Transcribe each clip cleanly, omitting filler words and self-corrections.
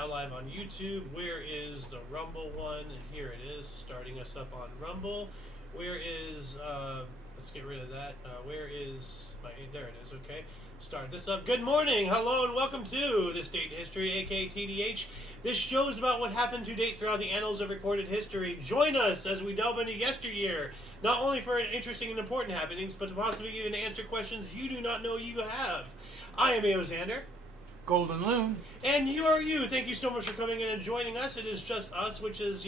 Now live on YouTube. Where is the Rumble one? Here it is, starting us up on Rumble. Where is, let's get rid of that. Where is my, there it is, okay. Start this up. Good morning, hello, and welcome to This Date in History, aka TDH. This show is about what happened to date throughout the annals of recorded history. Join us as we delve into yesteryear, not only for interesting and important happenings, but to possibly even answer questions you do not know you have. I am Xander. Golden Loon. And you are you. Thank you so much for coming in and joining us. It is just us, which is,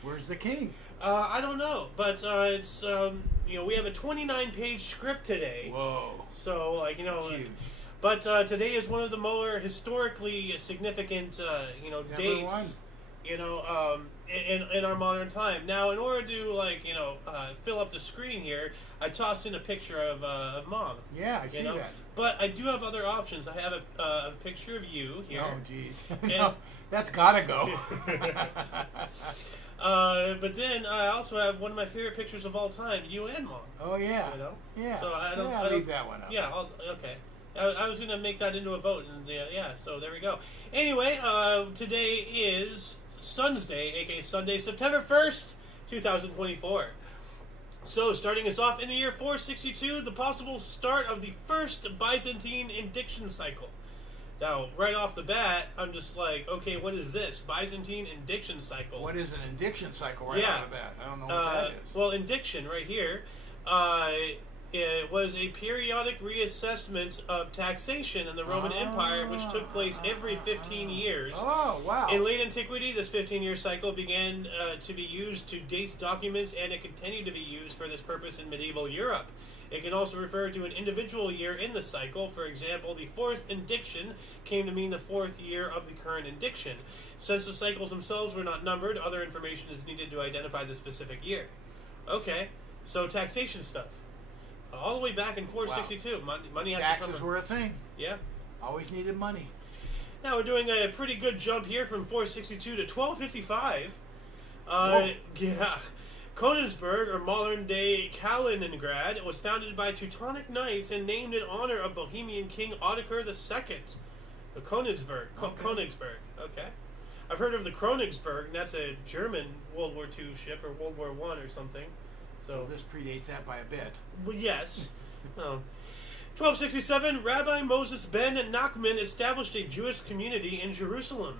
Where's the king? I don't know, but it's, we have a 29-page script today. Whoa. So, That's huge. But today is one of the more historically significant, dates, in our modern time. Now, in order to, fill up the screen here, I tossed in a picture of Mom. Yeah, I see that. But I do have other options. I have a picture of you here. Oh, jeez. No, that's gotta go. But then I also have one of my favorite pictures of all time, you and Mom. Oh, yeah. Yeah. So I'll leave that one up. Yeah, okay. I was going to make that into a vote, and so there we go. Anyway, today is Sunday, aka Sunday, September 1st, 2024. So, starting us off in the year 462, the possible start of the first Byzantine indiction cycle. Now, right off the bat, I'm just like, okay, what is this? Byzantine indiction cycle. What is an indiction cycle right off the bat? I don't know what that is. Well, indiction, right here, it was a periodic reassessment of taxation in the Roman Empire, which took place every 15 years. Oh, wow. In late antiquity, this 15-year cycle began to be used to date documents, and it continued to be used for this purpose in medieval Europe. It can also refer to an individual year in the cycle. For example, the fourth indiction came to mean the fourth year of the current indiction. Since the cycles themselves were not numbered, other information is needed to identify the specific year. Okay, so taxation stuff. All the way back in 462. Wow. Money has Taxes to come. were a thing. Yeah. Always needed money. Now we're doing a pretty good jump here from 462 to 1255. Yeah. Königsberg, or modern-day Kaliningrad, was founded by Teutonic Knights and named in honor of Bohemian King Ottokar II. The Königsberg. Königsberg. Okay. I've heard of the Königsberg, and that's a German World War II ship, or World War I or something. So this predates that by a bit. Well, yes. 1267, Rabbi Moses ben Nachman established a Jewish community in Jerusalem.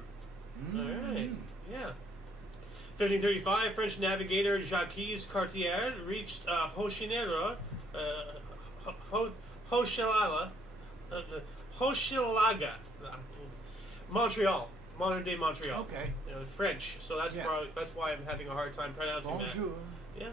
All right. Yeah. 1535, French navigator Jacques Cartier reached Hochelaga, Montreal, modern-day Montreal. Okay. French, so that's why I'm having a hard time pronouncing Bonjour. that. Yeah.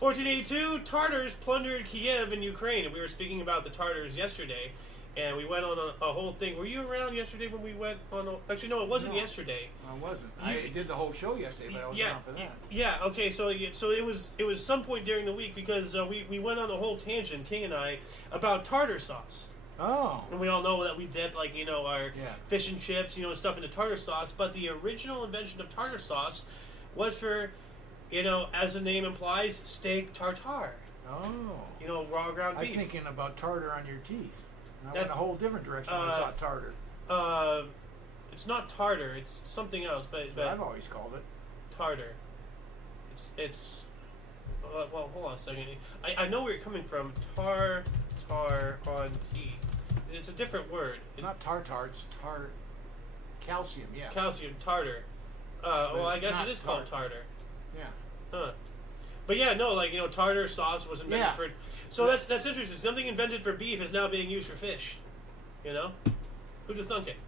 1482, Tartars plundered Kiev in Ukraine, and we were speaking about the Tartars yesterday, and we went on a whole thing. Were you around yesterday when we went on actually, no, it wasn't yesterday. I wasn't. I did the whole show yesterday, but I wasn't around for that. Yeah, okay, so it was some point during the week, because we went on a whole tangent, King and I, about tartar sauce. Oh. And we all know that we dip, our fish and chips, stuff into tartar sauce, but the original invention of tartar sauce was for, as the name implies, steak tartare. Oh. Raw ground beef. I'm thinking about tartar on your teeth. I went a whole different direction when I saw tartar. It's not tartar. It's something else. But I've always called it tartar. It's. Well, hold on a second. I know where you're coming from. Tar on teeth. It's a different word. Not tartar. It's calcium. Yeah. Calcium tartar. Well, I guess it is called tartar. Yeah. Huh. But yeah, no, tartar sauce was invented for. So that's interesting. Something invented for beef is now being used for fish. Who'd have thunk it?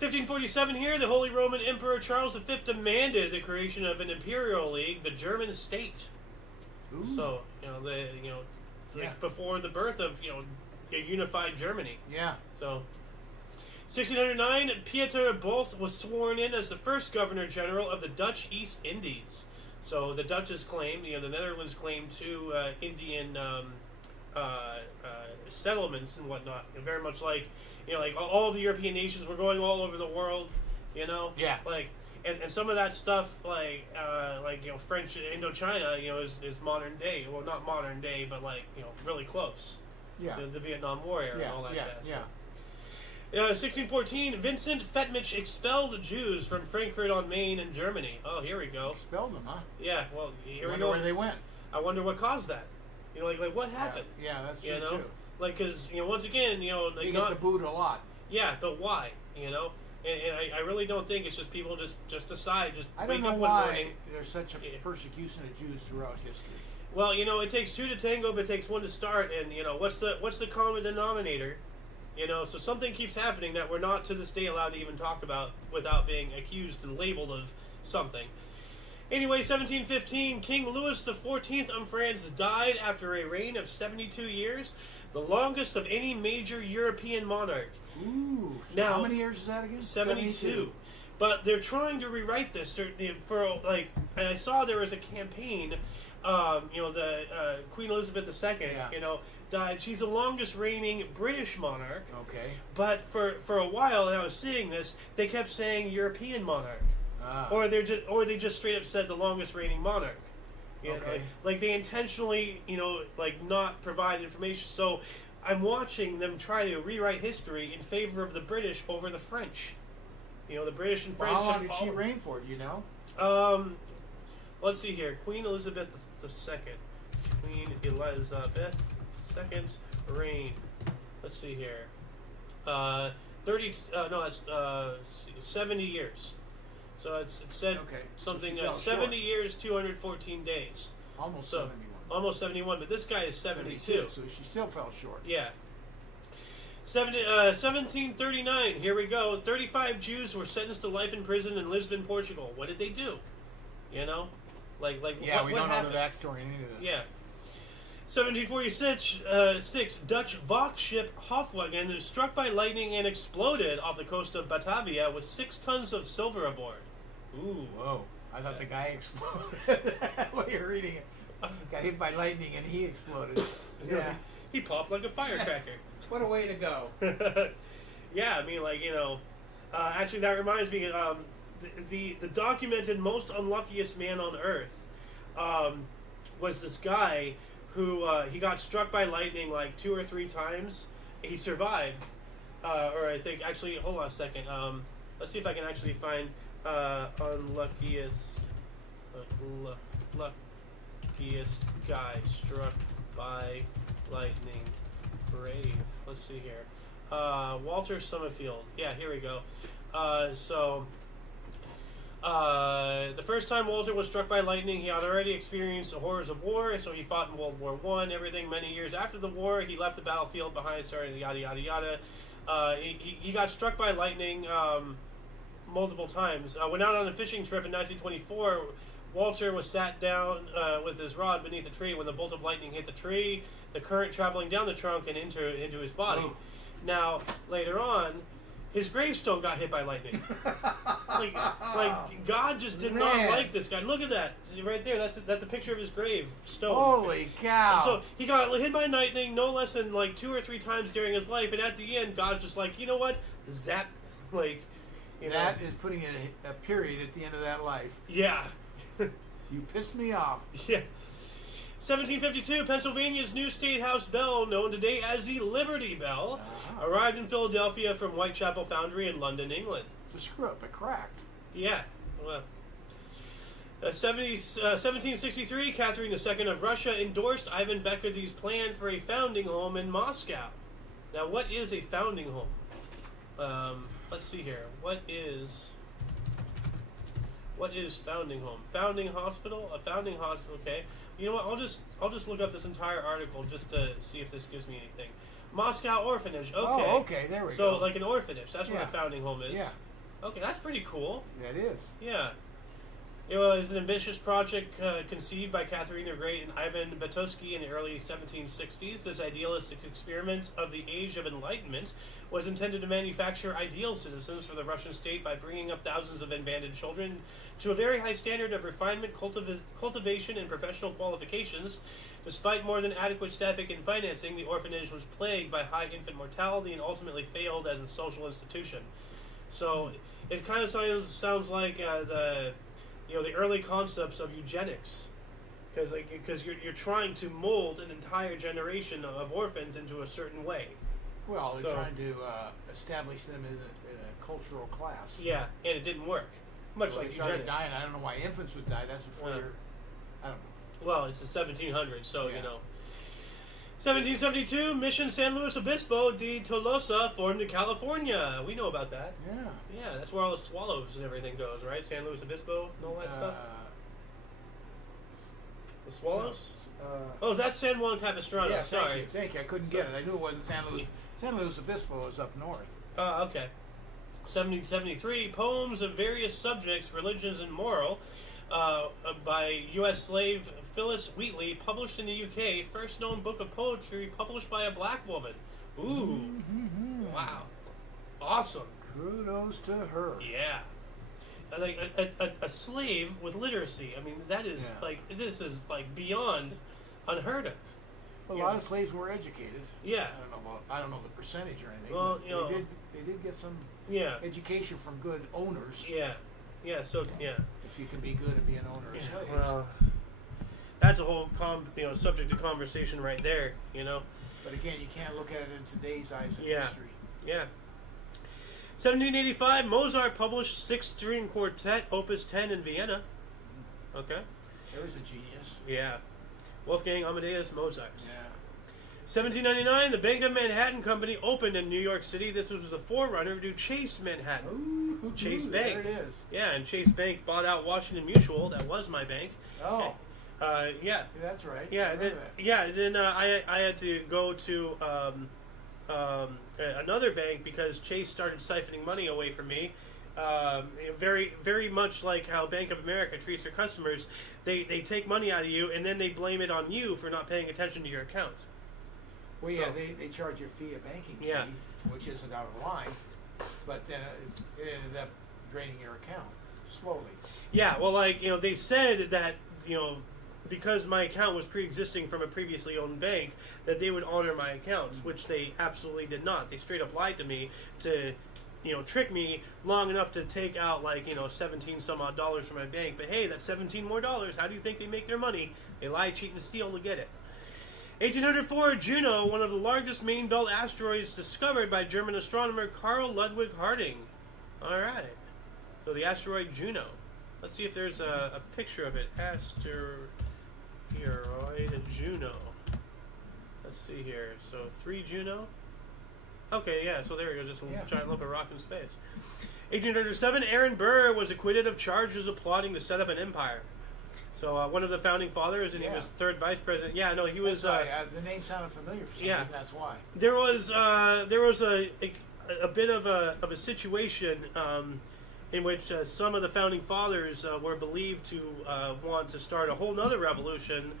1547 here, the Holy Roman Emperor Charles V demanded the creation of an imperial league, the German state. Ooh. So before the birth of a unified Germany. Yeah. So. 1609, Pieter Bols was sworn in as the first Governor General of the Dutch East Indies. So the Dutch's claim, the Netherlands claimed two Indian settlements and whatnot. Very much like all of the European nations were going all over the world. Yeah. And some of that stuff, French Indochina, is modern day. Well, not modern day, but really close. Yeah. The Vietnam War era and all that jazz. Yeah. 1614, Vincent Fetmich expelled Jews from Frankfurt on Main in Germany. Oh, here we go. Expelled them, huh? Yeah, well, here we Wonder go. where they went. I wonder what caused that. Like what happened? Yeah, that's you true know? too. Like, because, once again, like You not... get booed a lot. Yeah, but why? And I really don't think it's just people just decide, just I don't wake know up why one morning. there's such a persecution of Jews throughout history. Well, it takes two to tango, but it takes one to start. And what's the common denominator? So something keeps happening that we're not to this day allowed to even talk about without being accused and labeled of something. Anyway, 1715, King Louis XIV of France died after a reign of 72 years, the longest of any major European monarch. Ooh. So Now, how many years is that again? 72. But they're trying to rewrite this for I saw there was a campaign. The Queen Elizabeth II, died. She's the longest reigning British monarch. Okay. But for a while, and I was seeing this, they kept saying European monarch, or they just straight up said the longest reigning monarch. Okay. Like they intentionally, not provide information. So I'm watching them try to rewrite history in favor of the British over the French. The British and French. How long did she reign for? Do you know? Let's see here. Queen Elizabeth II. Queen Elizabeth II's reign. Let's see here. 70 years. So it said something. So 70 years, 214 days. Almost 71. Almost 71, but this guy is 72. So she still fell short. Yeah. 1739. Here we go. 35 Jews were sentenced to life in prison in Lisbon, Portugal. What did they do? Like yeah, we what don't happened? know the backstory in any of this. Yeah. 1746, Dutch Vaux ship Hofwagen is struck by lightning and exploded off the coast of Batavia with 6 tons of silver aboard. Ooh. Whoa. I thought the guy exploded. While you're reading it. Got hit by lightning and he exploded. Yeah. He popped like a firecracker. What a way to go. Yeah, I mean, actually that reminds me, the documented most unluckiest man on Earth was this guy who he got struck by lightning 2 or 3 times. He survived, or I think actually. Hold on a second. Let's see if I can actually find unluckiest guy struck by lightning. Brave. Let's see here. Walter Summerfield. Yeah, here we go. The first time Walter was struck by lightning, he had already experienced the horrors of war, so he fought in World War I, everything. Many years after the war, he left the battlefield behind, starting yada, yada, yada. He got struck by lightning multiple times. Went out on a fishing trip in 1924. Walter was sat down with his rod beneath a tree when the bolt of lightning hit the tree, the current traveling down the trunk and into his body. Oh. Now, later on, his gravestone got hit by lightning. like God just did not like this guy. Look at that right there. That's a picture of his gravestone. Holy cow! So he got hit by lightning no less than 2 or 3 times during his life, and at the end, God's just like, you know what? Zap, That is putting a period at the end of that life. Yeah. You pissed me off. Yeah. 1752, Pennsylvania's new state house bell, known today as the Liberty Bell, arrived in Philadelphia from Whitechapel Foundry in London, England. It's a screw up. It cracked. Yeah. Well. 1763, Catherine II of Russia endorsed Ivan Bekedy's plan for a founding home in Moscow. Now, what is a founding home? Let's see here. What is founding home? Founding hospital? A founding hospital, okay. You know what, I'll just look up this entire article just to see if this gives me anything. Moscow Orphanage, okay. Oh, okay, there we go. So, like an orphanage, that's what a founding home is. Yeah. Okay, that's pretty cool. That is. Yeah. It was an ambitious project conceived by Catherine the Great and Ivan Betoski in the early 1760s. This idealistic experiment of the Age of Enlightenment was intended to manufacture ideal citizens for the Russian state by bringing up thousands of abandoned children to a very high standard of refinement, cultivation, and professional qualifications. Despite more than adequate staffing and financing, the orphanage was plagued by high infant mortality and ultimately failed as a social institution. So it kind of sounds like the early concepts of eugenics, because you're trying to mold an entire generation of orphans into a certain way, Well, they're So- trying to establish them in a cultural class. Yeah, and it didn't work. Much So like they started eugenics. dying. I don't know why infants would die. That's before Yeah. you're. I don't know. Well, it's the 1700s, so Yeah. you know. 1772, Mission San Luis Obispo de Tolosa formed in California. We know about that. Yeah. Yeah, that's where all the swallows and everything goes, right? San Luis Obispo and all that stuff. The swallows? Oh, is that San Juan Capistrano? Yeah, Sorry. Thank you. I couldn't get it. I knew it wasn't San Luis. San Luis Obispo is up north. Okay. 1773, poems of various subjects, religions, and moral, by U.S. slave Phyllis Wheatley, published in the U.K. First known book of poetry published by a black woman. Ooh. Wow. Awesome. Kudos to her. Yeah. Like a slave with literacy. I mean, that is Yeah. like, this is like beyond unheard of. A Yeah. lot of slaves were educated. Yeah. I don't know the percentage or anything. Well, but you know, they did get some Yeah. education from good owners. Yeah. Yeah. So, yeah. If you can be good and be an owner of Yeah, slaves. well, that's a whole subject to conversation right there, you know. But again, you can't look at it in today's eyes of Yeah. history. Yeah. 1785, Mozart published Sixth String Quartet, Opus 10 in Vienna. Okay. There was a genius. Yeah. Wolfgang Amadeus Mozart. Yeah. 1799, the Bank of Manhattan Company opened in New York City. This was the forerunner to Chase Manhattan. Ooh, Chase there Bank. it is. Yeah, and Chase Bank bought out Washington Mutual. That was my bank. Oh, Yeah. that's right. Yeah, I then, remember that. yeah. Then I had to go to another bank because Chase started siphoning money away from me. Very, very much like how Bank of America treats their customers. They take money out of you and then they blame it on you for not paying attention to your account. Well, yeah, So- they charge you a fee, a banking fee, Yeah. which isn't out of line, but then it ended up draining your account slowly. Yeah, well, like, they said that, because my account was pre-existing from a previously owned bank, that they would honor my accounts, which they absolutely did not. They straight up lied to me to, trick me long enough to take out, 17 some odd dollars from my bank. But hey, that's 17 more dollars. How do you think they make their money? They lie, cheat, and steal to get it. 1804, Juno, one of the largest main belt asteroids discovered by German astronomer Carl Ludwig Harding. All right. So the asteroid Juno. Let's see if there's a picture of it. Asteroid Juno. Let's see here. So 3 Juno. Okay, yeah, so there we go. Just a Yeah. giant lump of rock in space. 1837, Aaron Burr was acquitted of charges of plotting to set up an empire. So one of the founding fathers, and he Yeah. was third vice president. Yeah, no, he was. That's why, the name sounded familiar for some yeah. reason. That's why. There was a bit of a situation in which some of the founding fathers were believed to want to start a whole nother revolution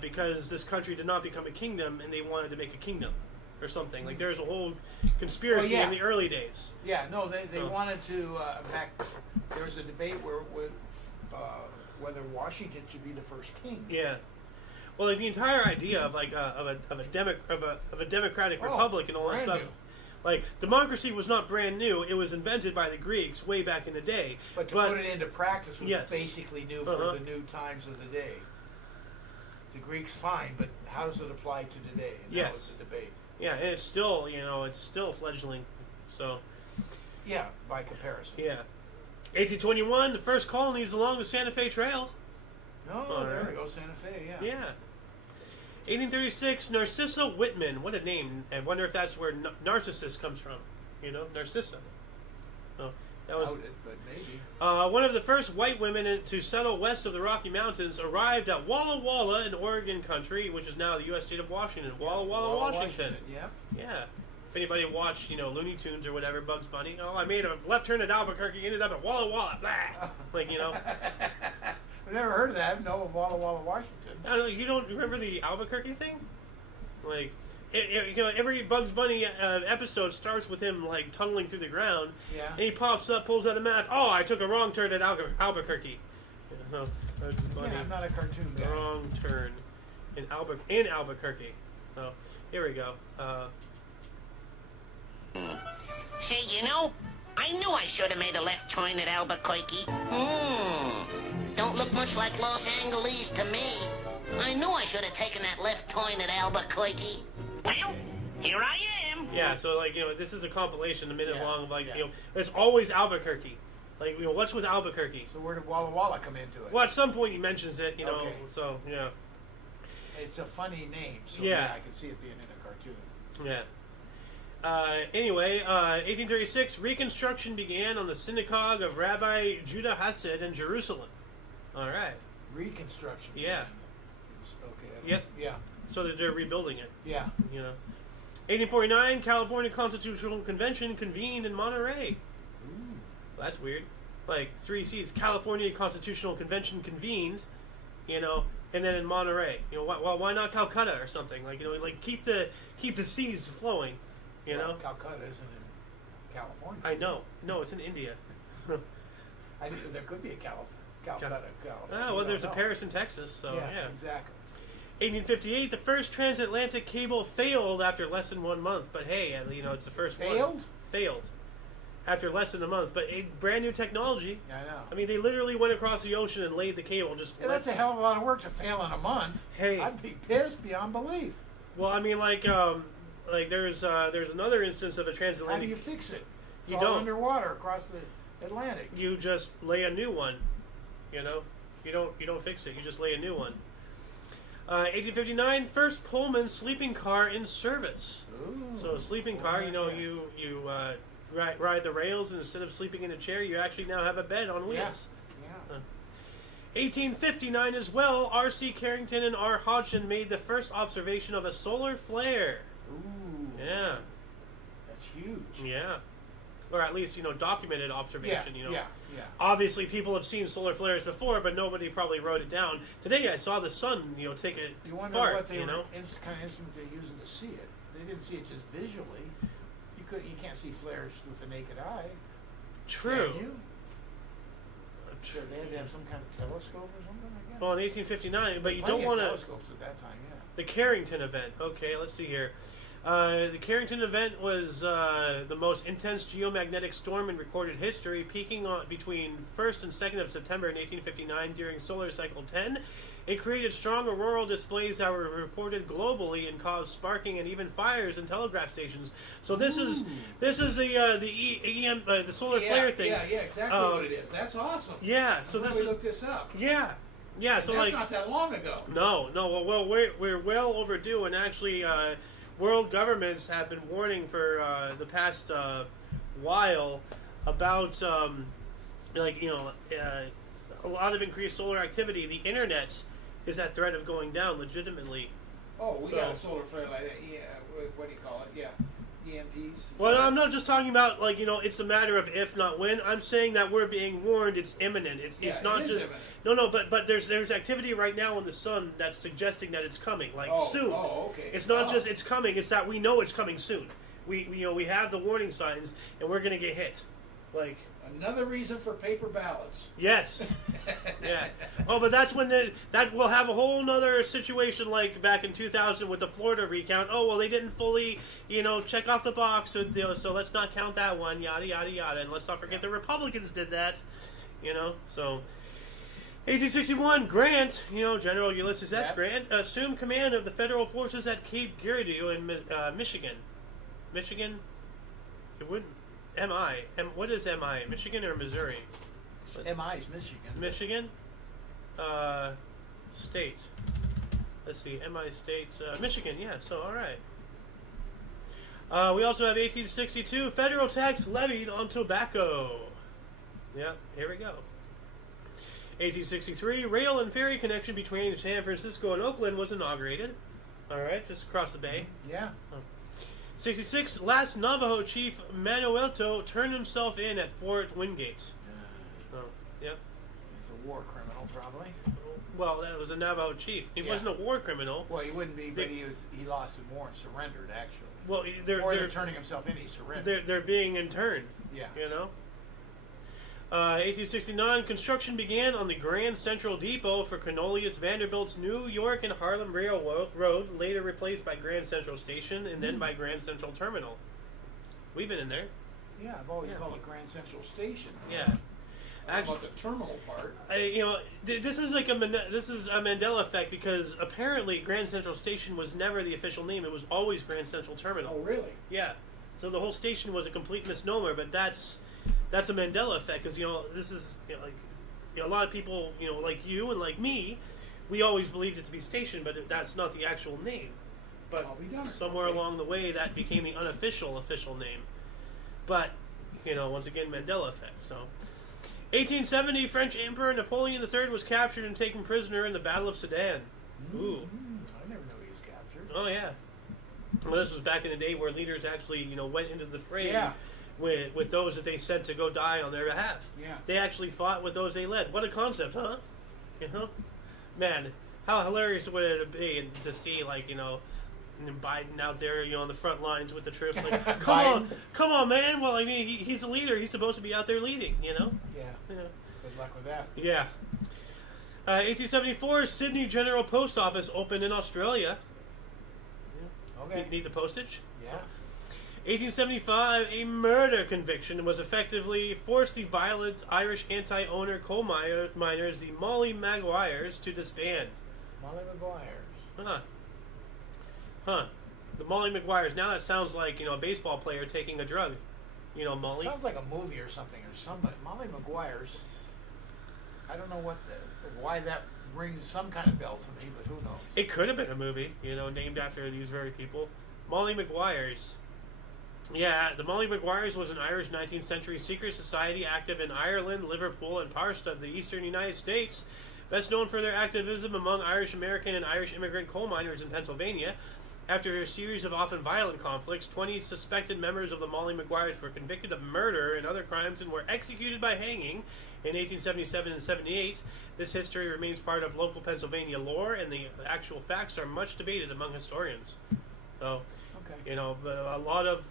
because this country did not become a kingdom and they wanted to make a kingdom or something. Like there's a whole conspiracy Oh, yeah. in the early days. Yeah, no, they Oh. wanted to there was a debate whether Washington should be the first king. Yeah. Well, like the entire idea of a democratic republic and all that brand stuff. new. Like democracy was not brand new; it was invented by the Greeks way back in the day. But to put it into practice was Yes. basically new Uh-huh. for the new times of the day. The Greeks fine, but how does it apply to today? And Yes. that was the debate. Yeah, and it's still fledgling. So Yeah, by comparison. yeah, 1821, the first colonies along the Santa Fe Trail. Oh, there right. we go, Santa Fe, yeah. Yeah. 1836, Narcissa Whitman. What a name! I wonder if that's where Narcissus comes from. Narcissa. Oh, that was Doubt it, but maybe. one of the first white women to settle west of the Rocky Mountains. Arrived at Walla Walla in Oregon country, which is now the U.S. state of Washington. Walla Walla, Washington. Yeah. Yeah. If anybody watched, Looney Tunes or whatever, Bugs Bunny. Oh, I made a left turn at Albuquerque, ended up at Walla Walla. Blah. I've never heard of that. No, of Walla Walla, Washington. I don't know, you don't remember the Albuquerque thing? Like, every Bugs Bunny episode starts with him, tunneling through the ground. Yeah. And he pops up, pulls out a map. Oh, I took a wrong turn at Albuquerque. No, Bugs Bunny. Yeah, I'm not a cartoon guy. Wrong turn in Albuquerque. Oh, here we go. Say, I knew I should have made a left turn at Albuquerque. Don't look much like Los Angeles to me. I knew I should have taken that left turn at Albuquerque. Well, here I am. Yeah, so like this is a compilation, a minute long of like yeah. it's always Albuquerque. Like what's with Albuquerque? So where did Walla Walla come into it? Well, at some point he mentions it, Okay. So yeah. It's a funny name, so Yeah. I can see it being in a cartoon. Yeah. Anyway, 1836, Reconstruction began on the synagogue of Rabbi Judah Hasid in Jerusalem. All right. Reconstruction. Yeah. Okay. Yep. Yeah. So that they're rebuilding it. Yeah. 1849, California Constitutional Convention convened in Monterey. Ooh. Well, that's weird. Like 3 seats. California Constitutional Convention convened, and then in Monterey. Why not Calcutta or something? Like keep the seas flowing. Well, Calcutta isn't in California. I know. No, it's in India. There could be a Calcutta. California. Oh, well, there's a Paris in Texas, so yeah. Exactly. 1858, the first transatlantic cable failed after less than 1 month. But hey, it's the first one. Failed. After less than a month. But a brand new technology. Yeah, I know. I mean, they literally went across the ocean and laid the cable. That's a hell of a lot of work to fail in a month. Hey. I'd be pissed beyond belief. Well, I mean, like there's another instance of a transatlantic. How do you fix it? It's You all don't. underwater across the Atlantic. You just lay a new one. You don't fix it. You just lay a new one. 1859, first Pullman sleeping car in service. Ooh. So a sleeping car, you ride the rails, and instead of sleeping in a chair, you actually now have a bed on wheels. Yeah. 1859 as well, R.C. Carrington and R. Hodgson made the first observation of a solar flare. Ooh. Yeah. That's huge. Yeah. Or at least, documented observation, Yeah. Obviously, people have seen solar flares before, but nobody probably wrote it down. Today, I saw the sun, take a You wonder fart, what they you know? kind of instrument they're using to see it. They didn't see it just visually. You can't see flares with the naked eye. True. Can you? Sure, they had to have some kind of telescope or something, I guess. Well, in 1859, but you Plenty don't of want to... telescopes at that time, yeah. The Carrington event. Okay, let's see here. The Carrington event was the most intense geomagnetic storm in recorded history, peaking between 1st and 2nd of September in 1859 during solar cycle 10. It created strong auroral displays that were reported globally and caused sparking and even fires in telegraph stations. So this is the solar flare thing. Yeah, exactly what it is. That's awesome. Yeah, so we looked this up. Yeah. So that's not that long ago. No. Well, we're well overdue, and actually, world governments have been warning for the past while about a lot of increased solar activity. The internet is at threat of going down legitimately. Oh, we got a solar flare like that. Yeah, what do you call it? Yeah, EMPs. Well, I'm not just talking about it's a matter of if, not when. I'm saying that we're being warned. It's imminent. It's not just imminent. No. But there's activity right now in the sun that's suggesting that it's coming, soon. Oh, okay. It's not just it's coming. It's that we know it's coming soon. We have the warning signs, and we're gonna get hit. Another reason for paper ballots. Yes. Yeah. Oh, but that's when that will have a whole nother situation like back in 2000 with the Florida recount. Oh, well, they didn't fully, check off the box, so let's not count that one, yada, yada, yada. And let's not forget the Republicans did that, so... 1861, Grant, General Ulysses S. Grant, assumed command of the federal forces at Cape Girardeau in Michigan. Michigan? It wouldn't... What is MI? Michigan or Missouri? MI is Michigan. Michigan? State. Let's see. MI state. Michigan, yeah. So, alright. We also have 1862. Federal tax levied on tobacco. Yeah, here we go. 1863. Rail and ferry connection between San Francisco and Oakland was inaugurated. Alright, just across the bay. Yeah. 66, last Navajo chief Manuelto turned himself in at Fort Wingate. Yep. He's a war criminal, probably. Well, that was a Navajo chief. He wasn't a war criminal. Well, he wouldn't be, but he lost in war and surrendered, actually. Well, more than turning himself in, he surrendered. They're being interned. Yeah. 1869, construction began on the Grand Central Depot for Cornelius Vanderbilt's New York and Harlem Railroad, later replaced by Grand Central Station and then by Grand Central Terminal. We've been in there. Yeah, I've always called it Grand Central Station. Yeah. Actually, about the terminal part. This is this is a Mandela effect because apparently Grand Central Station was never the official name. It was always Grand Central Terminal. Oh, really? Yeah. So the whole station was a complete misnomer, but that's a Mandela effect, because this is like a lot of people like you and like me, we always believed it to be station, but that's not the actual name. But somewhere along the way, that became the unofficial official name. But once again, Mandela effect. So, 1870, French Emperor Napoleon III was captured and taken prisoner in the Battle of Sedan. Ooh, I never knew he was captured. Oh yeah. Well, this was back in the day where leaders actually went into the fray. Yeah. With those that they sent to go die on their behalf. Yeah. They actually fought with those they led. What a concept, huh? Man, how hilarious would it be to see, like, Biden out there, on the front lines with the troops. Like, come on, man. Well, I mean, he's a leader. He's supposed to be out there leading, Yeah. Good luck with that. Yeah. 1874, Sydney General Post Office opened in Australia. Okay. Need the postage? Yeah. 1875, a murder conviction was effectively forced the violent Irish anti-owner coal miners, the Molly Maguires, to disband. Molly Maguires. The Molly Maguires. Now that sounds like, a baseball player taking a drug. Molly. Sounds like a movie or something, or somebody. Molly Maguires. I don't know why that rings some kind of bell to me, but who knows? It could have been a movie, named after these very people. Molly Maguires. Yeah, the Molly Maguires was an Irish 19th century secret society active in Ireland, Liverpool, and parts of the eastern United States. Best known for their activism among Irish American and Irish immigrant coal miners in Pennsylvania. After a series of often violent conflicts, 20 suspected members of the Molly Maguires were convicted of murder and other crimes and were executed by hanging in 1877 and 78. This history remains part of local Pennsylvania lore, and the actual facts are much debated among historians. So, okay. A lot of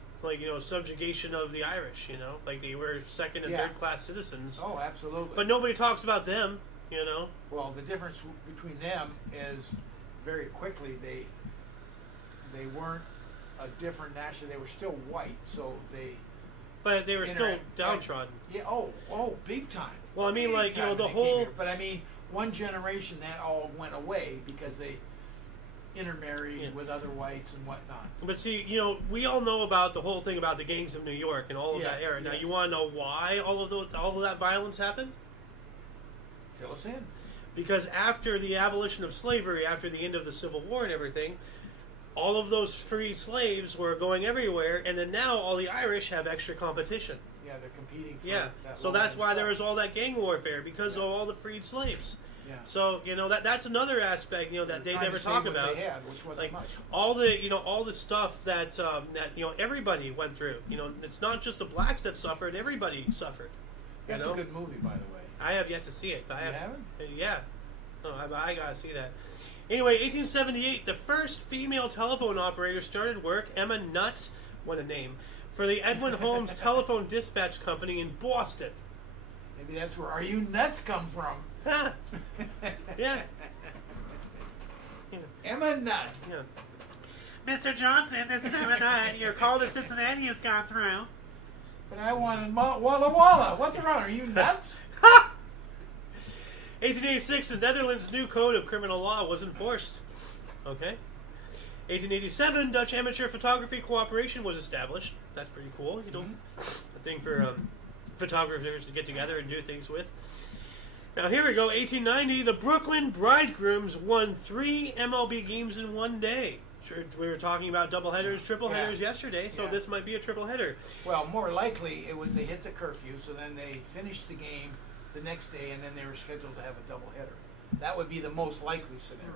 subjugation of the Irish, like they were second and third class citizens. Oh, absolutely. But nobody talks about them, Well, the difference between them is very quickly they weren't a different nationality. They were still white, so But they were still downtrodden. Yeah. Oh, big time. Well, I mean, big time the they came whole. here. But I mean, one generation that all went away because they intermarried with other whites and whatnot. But see, we all know about the whole thing about the gangs of New York and all of that era. Now, you want to know why all of that violence happened? Fill us in. Because after the abolition of slavery, after the end of the Civil War and everything, all of those freed slaves were going everywhere, and then now all the Irish have extra competition. Yeah, they're competing for that. So that's why there was all that gang warfare, because of all the freed slaves. Yeah. So that's another aspect that they never talk about. What they had, which wasn't much. All the stuff that everybody went through. It's not just the blacks that suffered; everybody suffered. That's a good movie, by the way. I have yet to see it. But you haven't? Yeah. No, I gotta see that. Anyway, 1878, the first female telephone operator started work. Emma Nutt, what a name, for the Edwin Holmes Telephone Dispatch Company in Boston. Maybe that's where "Are you nuts" come from. Yeah. Emma Nutt. Yeah. Mr. Johnson, this is Emma Nutt. Your call to Cincinnati has gone through. But I wanted Walla Walla. What's wrong? Are you nuts? 1886, the Netherlands' new code of criminal law was enforced. Okay. 1887, Dutch Amateur Photography Cooperation was established. That's pretty cool. A thing for photographers to get together and do things with. Now here we go. 1890, the Brooklyn Bridegrooms won 3 MLB games in one day. We were talking about double headers, triple headers yesterday, so this might be a triple header. Well, more likely it was they hit the curfew, so then they finished the game the next day, and then they were scheduled to have a double header. That would be the most likely scenario.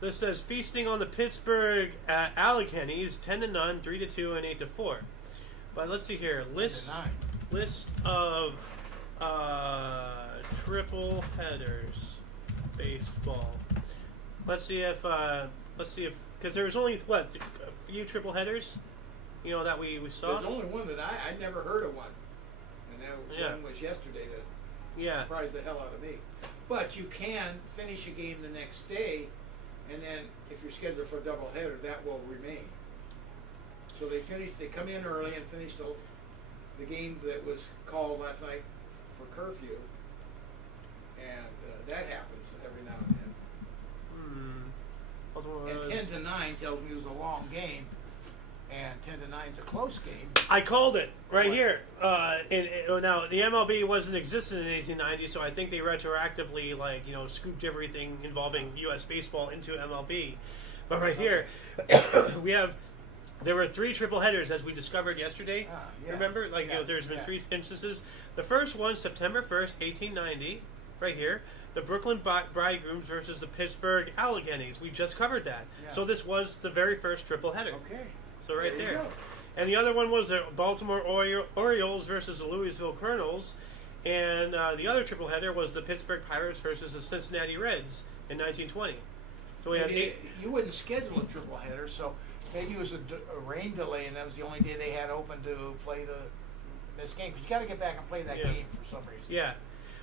This says feasting on the Pittsburgh Alleghenies, 10-9, 3-2, and 8-4. But let's see here. List of triple headers baseball. Let's see if because there was only a few triple headers, that we saw. There's only one that I never heard of one, and that one was yesterday that surprised the hell out of me. But you can finish a game the next day, and then if you're scheduled for a double header, that will remain. So they come in early and finish the game that was called last night for curfew, and that happens every now and then. And 10-9 tells me it was a long game, And 10-9 is a close game. I called it right here. Now the MLB wasn't existent in 1890, so I think they retroactively scooped everything involving U.S. baseball into MLB. But right here, there were 3 triple headers as we discovered yesterday. Remember, there's been 3 instances. The first one, September 1st, 1890, right here. The Brooklyn Bridegrooms versus the Pittsburgh Alleghenies. We just covered that. Yeah. So this was the very first triple header. Okay. So right there. And the other one was the Baltimore Orioles versus the Louisville Colonels. And the other triple header was the Pittsburgh Pirates versus the Cincinnati Reds in 1920. So we had 8. You wouldn't schedule a triple header, so maybe it was a rain delay, and that was the only day they had open to play this game. Because you got to get back and play that game for some reason. Yeah.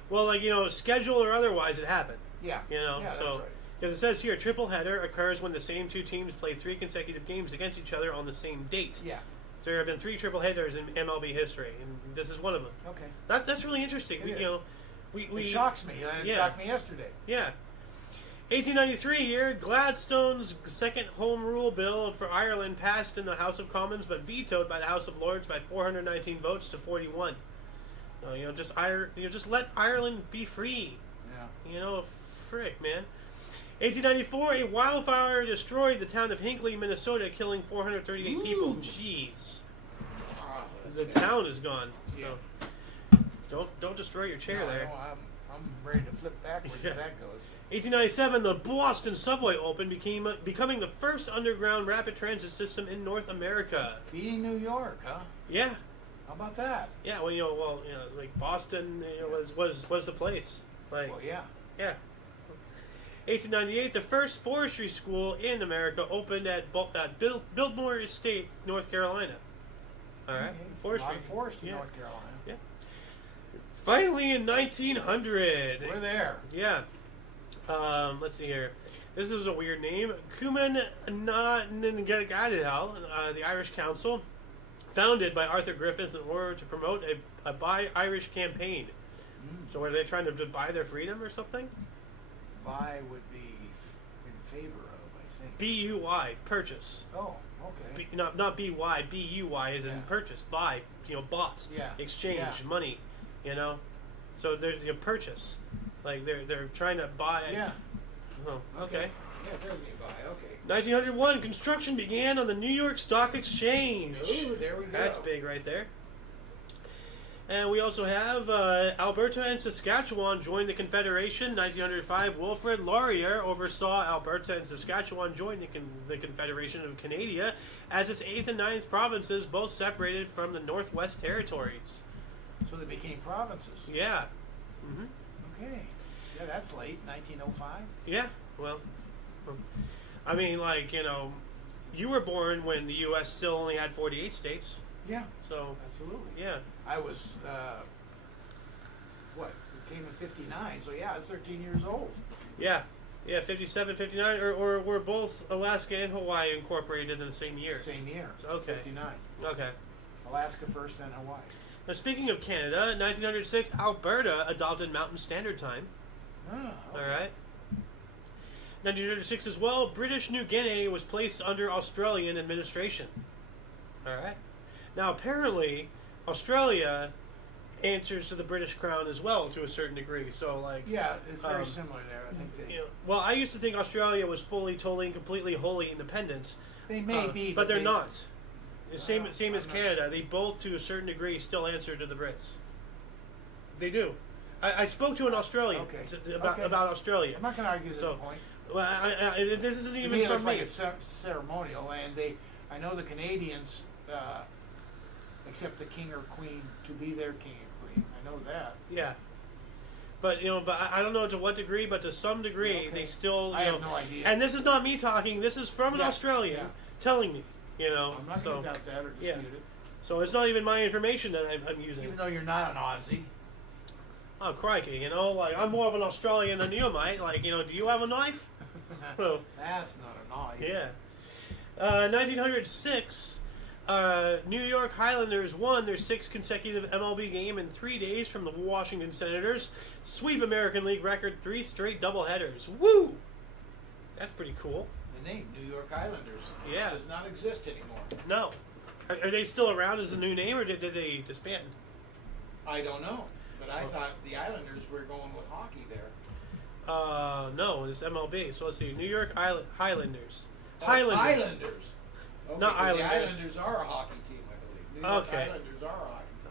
Well, schedule or otherwise, it happened. Yeah. So. That's right. Because it says here, triple header occurs when the same 2 teams play 3 consecutive games against each other on the same date. Yeah. So there have been 3 triple headers in MLB history, and this is one of them. Okay. That's really interesting. It shocks me. It shocked me yesterday. Yeah. 1893 here, Gladstone's second Home Rule Bill for Ireland passed in the House of Commons, but vetoed by the House of Lords by 419 votes to 41. Just let Ireland be free. Yeah. Frick, man. 1894, a wildfire destroyed the town of Hinckley, Minnesota, killing 438 people. Jeez. The town is gone. Yeah. So don't destroy your chair there. No, I'm ready to flip backwards if that goes. 1897, the Boston subway opened, becoming the first underground rapid transit system in North America. Beating New York, huh? Yeah. How about that? Yeah. Boston, was the place. Yeah. Yeah. 1898, the first forestry school in America opened at Biltmore Estate, North Carolina. All right, forestry. A lot of forest in North Carolina. Yeah. Finally, in 1900, we're there. Yeah. Let's see here. This is a weird name. Cumann na Ngadal, the Irish Council, founded by Arthur Griffith in order to promote a Buy Irish campaign. So were they trying to buy their freedom or something? Buy would be in favor of, I think. B-U-Y, purchase. Oh, okay. Not B-Y, B-U-Y is in purchase. Buy, bought. Yeah. Exchange, money, So they're purchase. They're trying to buy. Yeah. Oh, okay. Yeah, they're going to buy, okay. 1901, construction began on the New York Stock Exchange. Ooh, there we go. That's big right there. And we also have Alberta and Saskatchewan joined the Confederation. 1905, Wilfrid Laurier oversaw Alberta and Saskatchewan join the Confederation of Canada as its 8th and 9th provinces, both separated from the Northwest Territories. So they became provinces. Yeah. Mm-hmm. Okay. Yeah, that's late, 1905. Yeah, well, I mean, you were born when the U.S. still only had 48 states. Yeah. So absolutely. Yeah. I was it came in 59, so yeah, I was 13 years old. Yeah. Yeah, 57, 59, or were both Alaska and Hawaii incorporated in the same year? Same year. Okay. 59. Okay. Alaska first, then Hawaii. Now, speaking of Canada, 1906, Alberta adopted Mountain Standard Time. Oh, okay. All right. 1906 as well, British New Guinea was placed under Australian administration. All right. Now, apparently, Australia answers to the British Crown as well to a certain degree. So, yeah, it's very similar there. I think well, I used to think Australia was fully, totally, and completely, wholly independent. They may be, but they're not. Same as Canada. They both, to a certain degree, still answer to the Brits. They do. I spoke to an Australian about Australia. I'm not going to argue that point. Well, this isn't even to me, from me. It's like a ceremonial, and I know the Canadians accept the king or queen to be their king and queen. I know that. Yeah. But I don't know to what degree, but to some degree, they still. I have no idea. And this is not me talking. This is from an Australian telling me. I'm not going to doubt that or dispute it. So it's not even my information that I'm using. Even though you're not an Aussie. Oh, crikey, I'm more of an Australian than you, mate. Do you have a knife? Well, that's not a knife. Yeah. 1906, New York Highlanders won their 6th consecutive MLB game in 3 days from the Washington Senators. Sweep American League record 3 straight doubleheaders. Woo! That's pretty cool. the name, New York Islanders. Yeah. Does not exist anymore. No. Are they still around as a new name, or did they disband? I don't know, but I thought the Islanders were going with hockey there. No, it's MLB. So let's see, New York Highlanders. Oh, Highlanders. Highlanders. Okay, Not Islanders. The Islanders are a hockey team, I believe. New York Islanders are a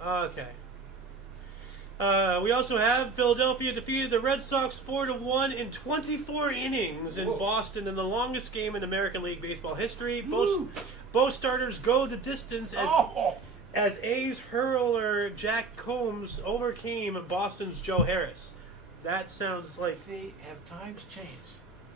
hockey team. Okay. We also have Philadelphia defeated the Red Sox 4-1 in 24 innings in Boston in the longest game in American League Baseball history. Both starters go the distance as A's hurler Jack Combs overcame Boston's Joe Harris. That sounds like... See, have times changed?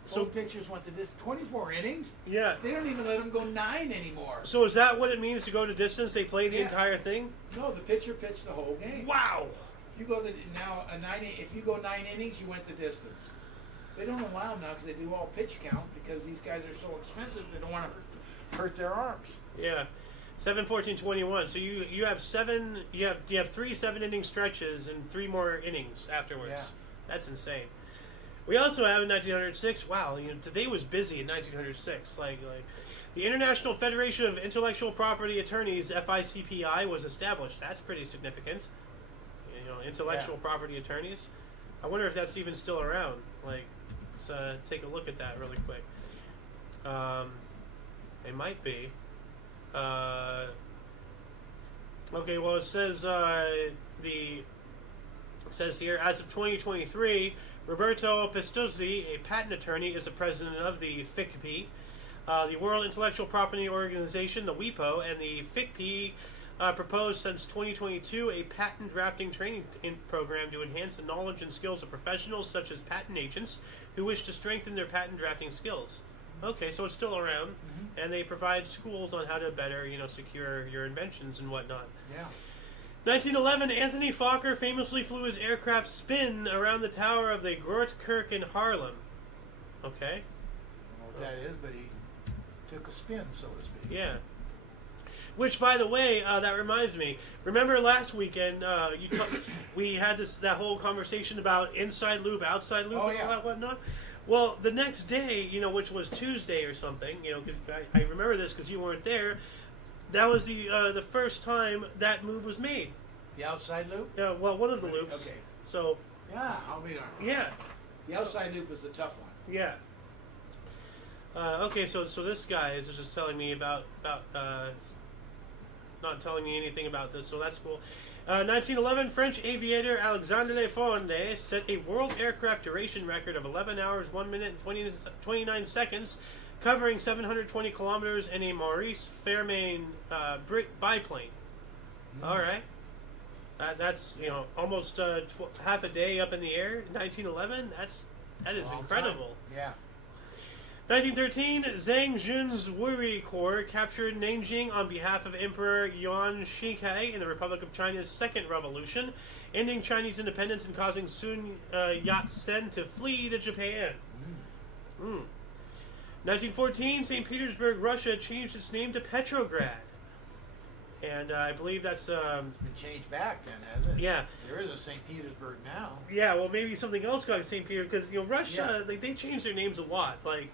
So pitchers went to this 24 innings? Yeah. They don't even let them go 9 anymore. So is that what it means to go to distance? They play the entire thing? No, the pitcher pitched the whole game. Wow. If you go if you go 9 innings, you went the distance. They don't allow now because they do all pitch count because these guys are so expensive. They don't want to hurt their arms. Yeah. 7-14-21. So you have 3 7-inning stretches and 3 more innings afterwards. Yeah. That's insane. We also have in 1906. Wow, today was busy in 1906. Like the International Federation of Intellectual Property Attorneys (FICPI) was established. That's pretty significant. Intellectual property attorneys. I wonder if that's even still around. Let's take a look at that really quick. It might be. Okay, well it says it says here, as of 2023, Roberto Pistozzi, a patent attorney, is the president of the FICPI, the World Intellectual Property Organization, the WIPO, and the FICPI proposed since 2022 a patent drafting training program to enhance the knowledge and skills of professionals such as patent agents who wish to strengthen their patent drafting skills. Okay, so it's still around, and they provide schools on how to better, secure your inventions and whatnot. Yeah. 1911, Anthony Fokker famously flew his aircraft spin around the tower of the Grote Kerk in Haarlem. Okay. I don't know what that is, but he took a spin, so to speak. Yeah. Which, by the way, that reminds me. Remember last weekend we had that whole conversation about inside loop, outside loop, and all that whatnot. Well, the next day, which was Tuesday or something, cause I remember this because you weren't there. That was the first time that move was made. The outside loop? Yeah, well, one of the loops. Okay. So. Yeah, I'll be darned. Yeah. The outside loop is the tough one. Yeah. Okay, so this guy is just telling me about not telling me anything about this, so that's cool. 1911, French aviator Alexandre Lefonde set a world aircraft duration record of 11 hours, 1 minute, and 29 seconds, covering 720 kilometers in a Maurice Fairmain biplane. All right. That's almost half a day up in the air. 1911. That is incredible. Time. Yeah. 1913, Zhang Jun's Wuri Corps captured Nanjing on behalf of Emperor Yuan Shikai in the Republic of China's Second Revolution, ending Chinese independence and causing Sun Yat-sen to flee to Japan. 1914, St. Petersburg, Russia changed its name to Petrograd. And I believe that's... it's been changed back then, hasn't it? Yeah. There is a St. Petersburg now. Yeah, well, maybe something else got St. Peter, because, Russia, they changed their names a lot. Like,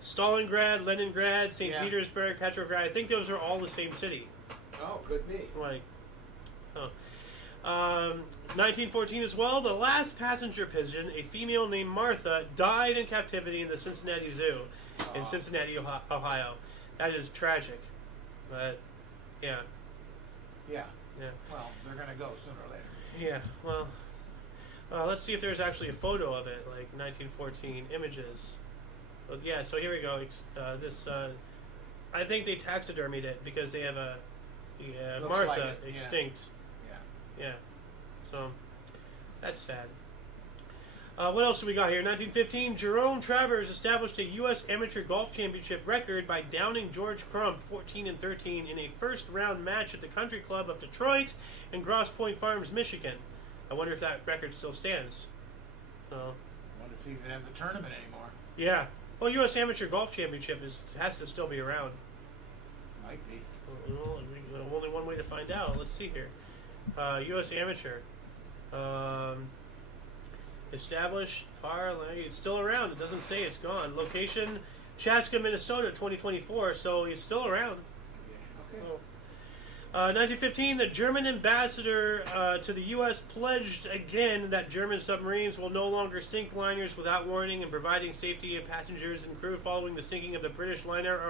Stalingrad, Leningrad, St. Petersburg, Petrograd. I think those are all the same city. Oh, could be. 1914 as well, the last passenger pigeon, a female named Martha, died in captivity in the Cincinnati Zoo in Cincinnati, Ohio. That is tragic. But, yeah. Yeah. Well, they're going to go sooner or later. Yeah, well, let's see if there's actually a photo of it, like 1914 images. But yeah, so here we go. I think they taxidermied it because they have a Martha like extinct. Yeah. So, that's sad. What else do we got here? 1915, Jerome Travers established a U.S. Amateur Golf Championship record by downing George Crump 14-13 in a first-round match at the Country Club of Detroit and Grosse Pointe Farms, Michigan. I wonder if that record still stands. I wonder if they even have the tournament anymore. Yeah. Well, U.S. Amateur Golf Championship has to still be around. Might be. Well, only one way to find out. Let's see here. U.S. Amateur. Established parlay. It's still around. It doesn't say it's gone. Location, Chaska, Minnesota, 2024. So it's still around. Okay. Oh. 1915, the German ambassador to the U.S. pledged again that German submarines will no longer sink liners without warning and providing safety of passengers and crew following the sinking of the British liner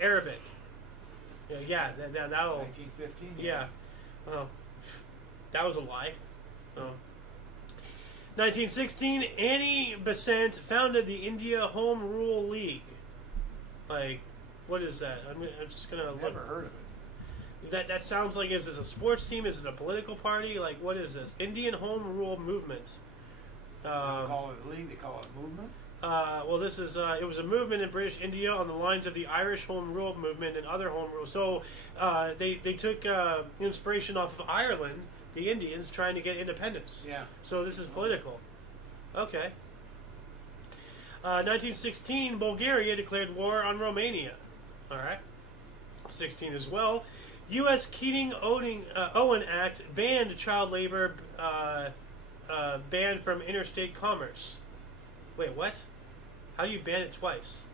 Arabic. Yeah, that'll... 1915. Yeah. Well, that was a lie. Oh. 1916, Annie Besant founded the India Home Rule League. Like, what is that? I'm just going to look. Never heard of it. That sounds like, is it a sports team? Is it a political party? Like, what is this? Indian Home Rule Movement. They don't call it a league, they call it a movement? Well, this is, it was a movement in British India on the lines of the Irish Home Rule movement and other home rules. So they took inspiration off of Ireland, the Indians, trying to get independence. Yeah. So this is political. Okay. 1916, Bulgaria declared war on Romania. All right. 16 as well. U.S. Keating-Owen Act banned child labor, banned from interstate commerce. Wait, what? How do you ban it twice?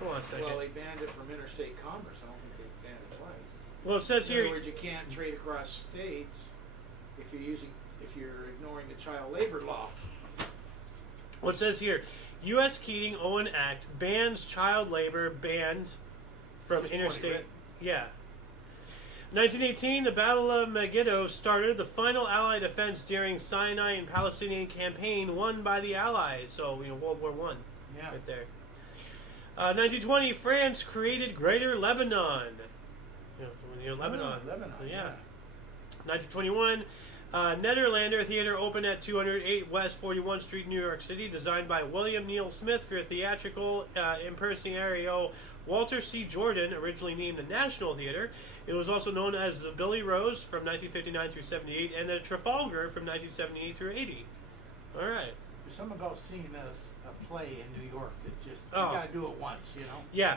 Hold on a second. Well, they banned it from interstate commerce. I don't think they banned it twice. Well, it says here. In other words, you can't trade across states if you're ignoring the child labor law. Well, it says here, U.S. Keating-Owen Act bans child labor banned from interstate. Yeah. 1918, the Battle of Megiddo started the final Allied offense during Sinai and Palestinian campaign won by the Allies. So, World War I. Yeah. Right there. 1920, France created Greater Lebanon. Lebanon. Lebanon. Yeah. 1921, Nederlander Theater opened at 208 West 41st Street, New York City, designed by William Neal Smith for theatrical impresario Walter C. Jordan, originally named the National Theater. It was also known as the Billy Rose from 1959 through 78 and the Trafalgar from 1978 through 80. All right. There's something about seeing a play in New York that just, you got to do it once, Yeah.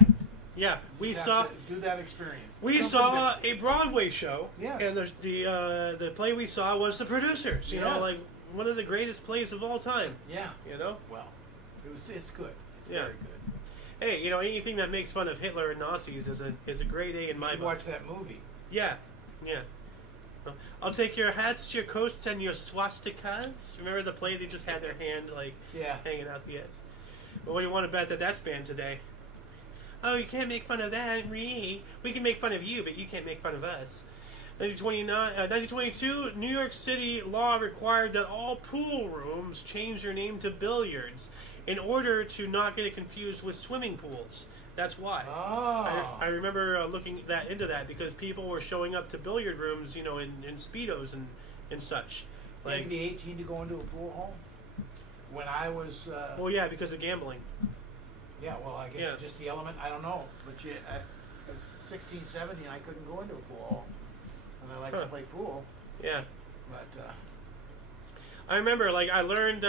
Yeah, we saw do that experience. We saw a Broadway show, yes. And the play we saw was The Producers. You know, like one of the greatest plays of all time. Yeah. Well, it's good. It's very good. Hey, anything that makes fun of Hitler and Nazis is a grade A in my book. Watch that movie. Yeah. I'll take your hats, your coats, and your swastikas. Remember the play? They just had their hand hanging out the edge. But what do you want to bet that's banned today? Oh, you can't make fun of that. We can make fun of you, but you can't make fun of us. 1922, New York City law required that all pool rooms change their name to billiards in order to not get it confused with swimming pools. That's why. Oh. I remember looking into that because people were showing up to billiard rooms, in Speedos and such. Like, you had to be 18 to go into a pool hall? When I was... well, yeah, because of gambling. Yeah, well, I guess just the element, I don't know. But I was 16, 17, I couldn't go into a pool hall. And I like to play pool. Yeah. But, I remember, I learned,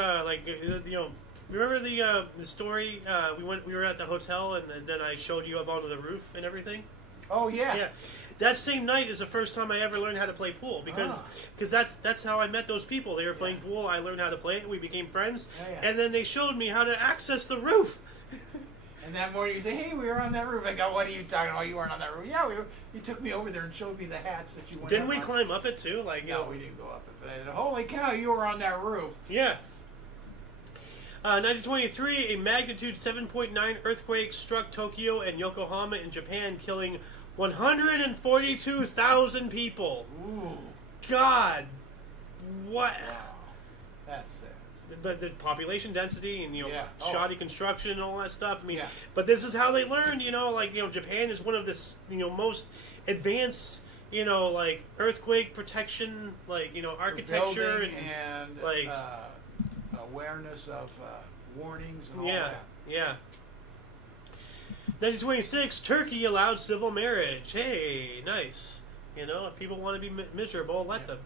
remember the story? We were at the hotel, and then I showed you up onto the roof and everything. Oh yeah. Yeah. That same night is the first time I ever learned how to play pool because that's how I met those people. They were playing pool. I learned how to play it. We became friends, and then they showed me how to access the roof. And that morning you say, "Hey, we were on that roof." I go, "What are you talking about? You weren't on that roof." Yeah, we were. You took me over there and showed me the hatch that you went. Didn't we climb up it too? No, we didn't go up it. But I said, "Holy cow, you were on that roof." Yeah. 1923, a magnitude 7.9 earthquake struck Tokyo and Yokohama in Japan, killing 142,000 people. Ooh. God. What? Wow. That's sad. But the population density and shoddy construction and all that stuff. I mean, but this is how they learned. Japan is one of the most advanced earthquake protection architecture and awareness of warnings and all that. Yeah. 1926, Turkey allowed civil marriage. Hey, nice. If people want to be miserable, let them.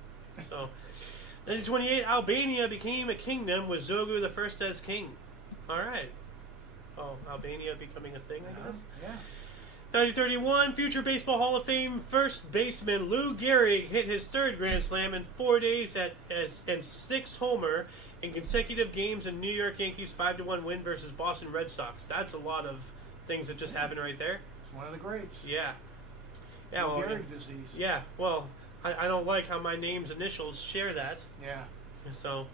So. 1928, Albania became a kingdom with Zogu the First as king. All right. Oh, Albania becoming a thing, I guess. Yeah. 1931, future Baseball Hall of Fame first baseman Lou Gehrig hit his third Grand Slam in 4 days and 6 homer in consecutive games, and New York Yankees 5-1 win versus Boston Red Sox. That's a lot of things that just happened right there. It's one of the greats. Yeah. Yeah. Lou Well, Gehrig's disease. yeah. Well, I don't like how my name's initials share that. Yeah. So,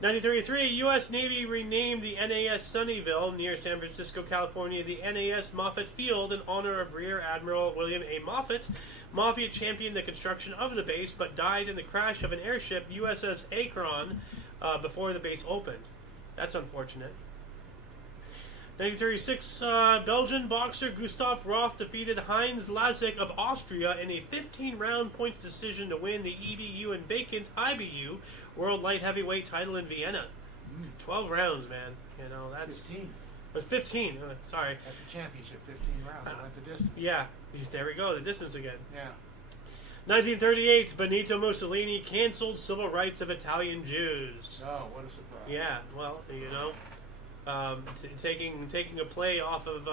1933, U.S. Navy renamed the NAS Sunnyvale near San Francisco, California, the NAS Moffett Field in honor of Rear Admiral William A. Moffett. Moffett championed the construction of the base, but died in the crash of an airship, USS Akron, before the base opened. That's unfortunate. 1936, Belgian boxer Gustav Roth defeated Heinz Lasik of Austria in a 15-round points decision to win the EBU and vacant IBU World Light Heavyweight title in Vienna. 12 rounds, man. You know, that's 15. But 15. Sorry. That's the championship. 15 rounds. It went the distance. Yeah. There we go. The distance again. Yeah. 1938, Benito Mussolini canceled civil rights of Italian Jews. Oh, what a surprise. Yeah. Well, you know. Taking a play off of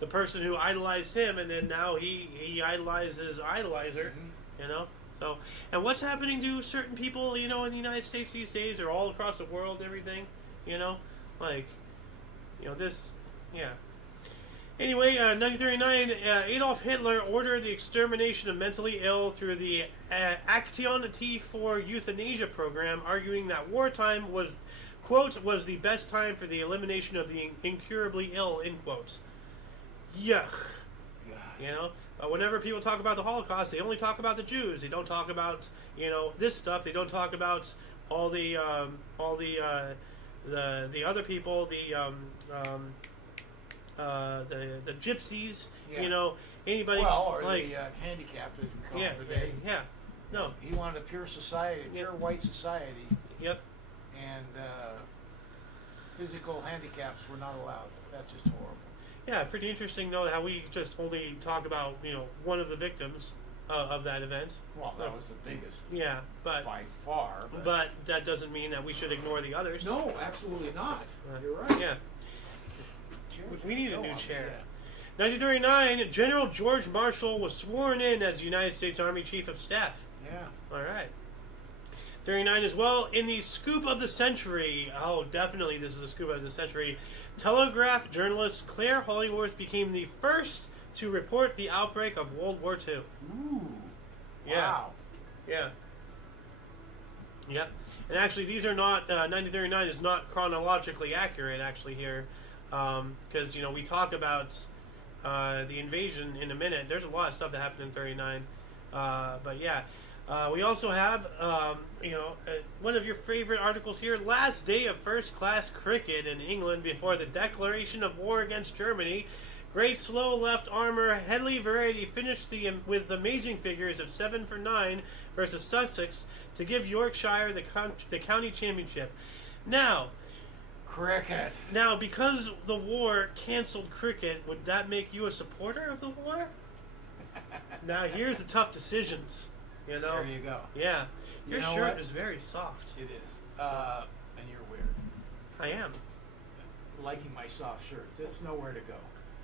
the person who idolized him, and then now he idolizes idolizer, you know. So, and what's happening to certain people, you know, in the United States these days, or all across the world, everything, you know, like, you know, this, yeah. Anyway, 1939, Adolf Hitler ordered the extermination of mentally ill through the Action T4 euthanasia program, arguing that wartime was, quote, was the best time for the elimination of the incurably ill, end quote. Yuck. You know, whenever people talk about the Holocaust, they only talk about the Jews. They don't talk about, you know, this stuff. They don't talk about all the other people, the gypsies, you know, anybody. Well, or like, the handicapped, as we call yeah, them today. yeah, no. He wanted a pure society, a pure white society. Yep. And physical handicaps were not allowed. That's just horrible. Yeah, pretty interesting though how we just only talk about, you know, one of the victims of that event. Well, that was the biggest. Yeah, but by far. But that doesn't mean that we should ignore the others. No, absolutely not. You're right. Yeah. We need a new on, chair. Yeah. 1939, General George Marshall was sworn in as United States Army Chief of Staff. Yeah. All right. 39 as well. In the scoop of the century, oh, definitely this is the scoop of the century, Telegraph journalist Claire Hollingworth became the first to report the outbreak of World War II. Ooh. Yeah. Wow. Yeah. Yep. And actually, these are not, 1939 is not chronologically accurate, actually, here. Because, you know, we talk about the invasion in a minute. There's a lot of stuff that happened in 39. But, yeah. We also have, you know, one of your favorite articles here, last day of first-class cricket in England before the declaration of war against Germany. Great slow left armour Headley Variety finished with amazing figures of 7 for 9 versus Sussex to give Yorkshire the county championship. Now, cricket. Now, because the war cancelled cricket, would that make you a supporter of the war? Now, here's the tough decisions. You know? There you go. Yeah. Your you know shirt what? is very soft. It is. And you're weird. I am. Liking my soft shirt. There's nowhere to go.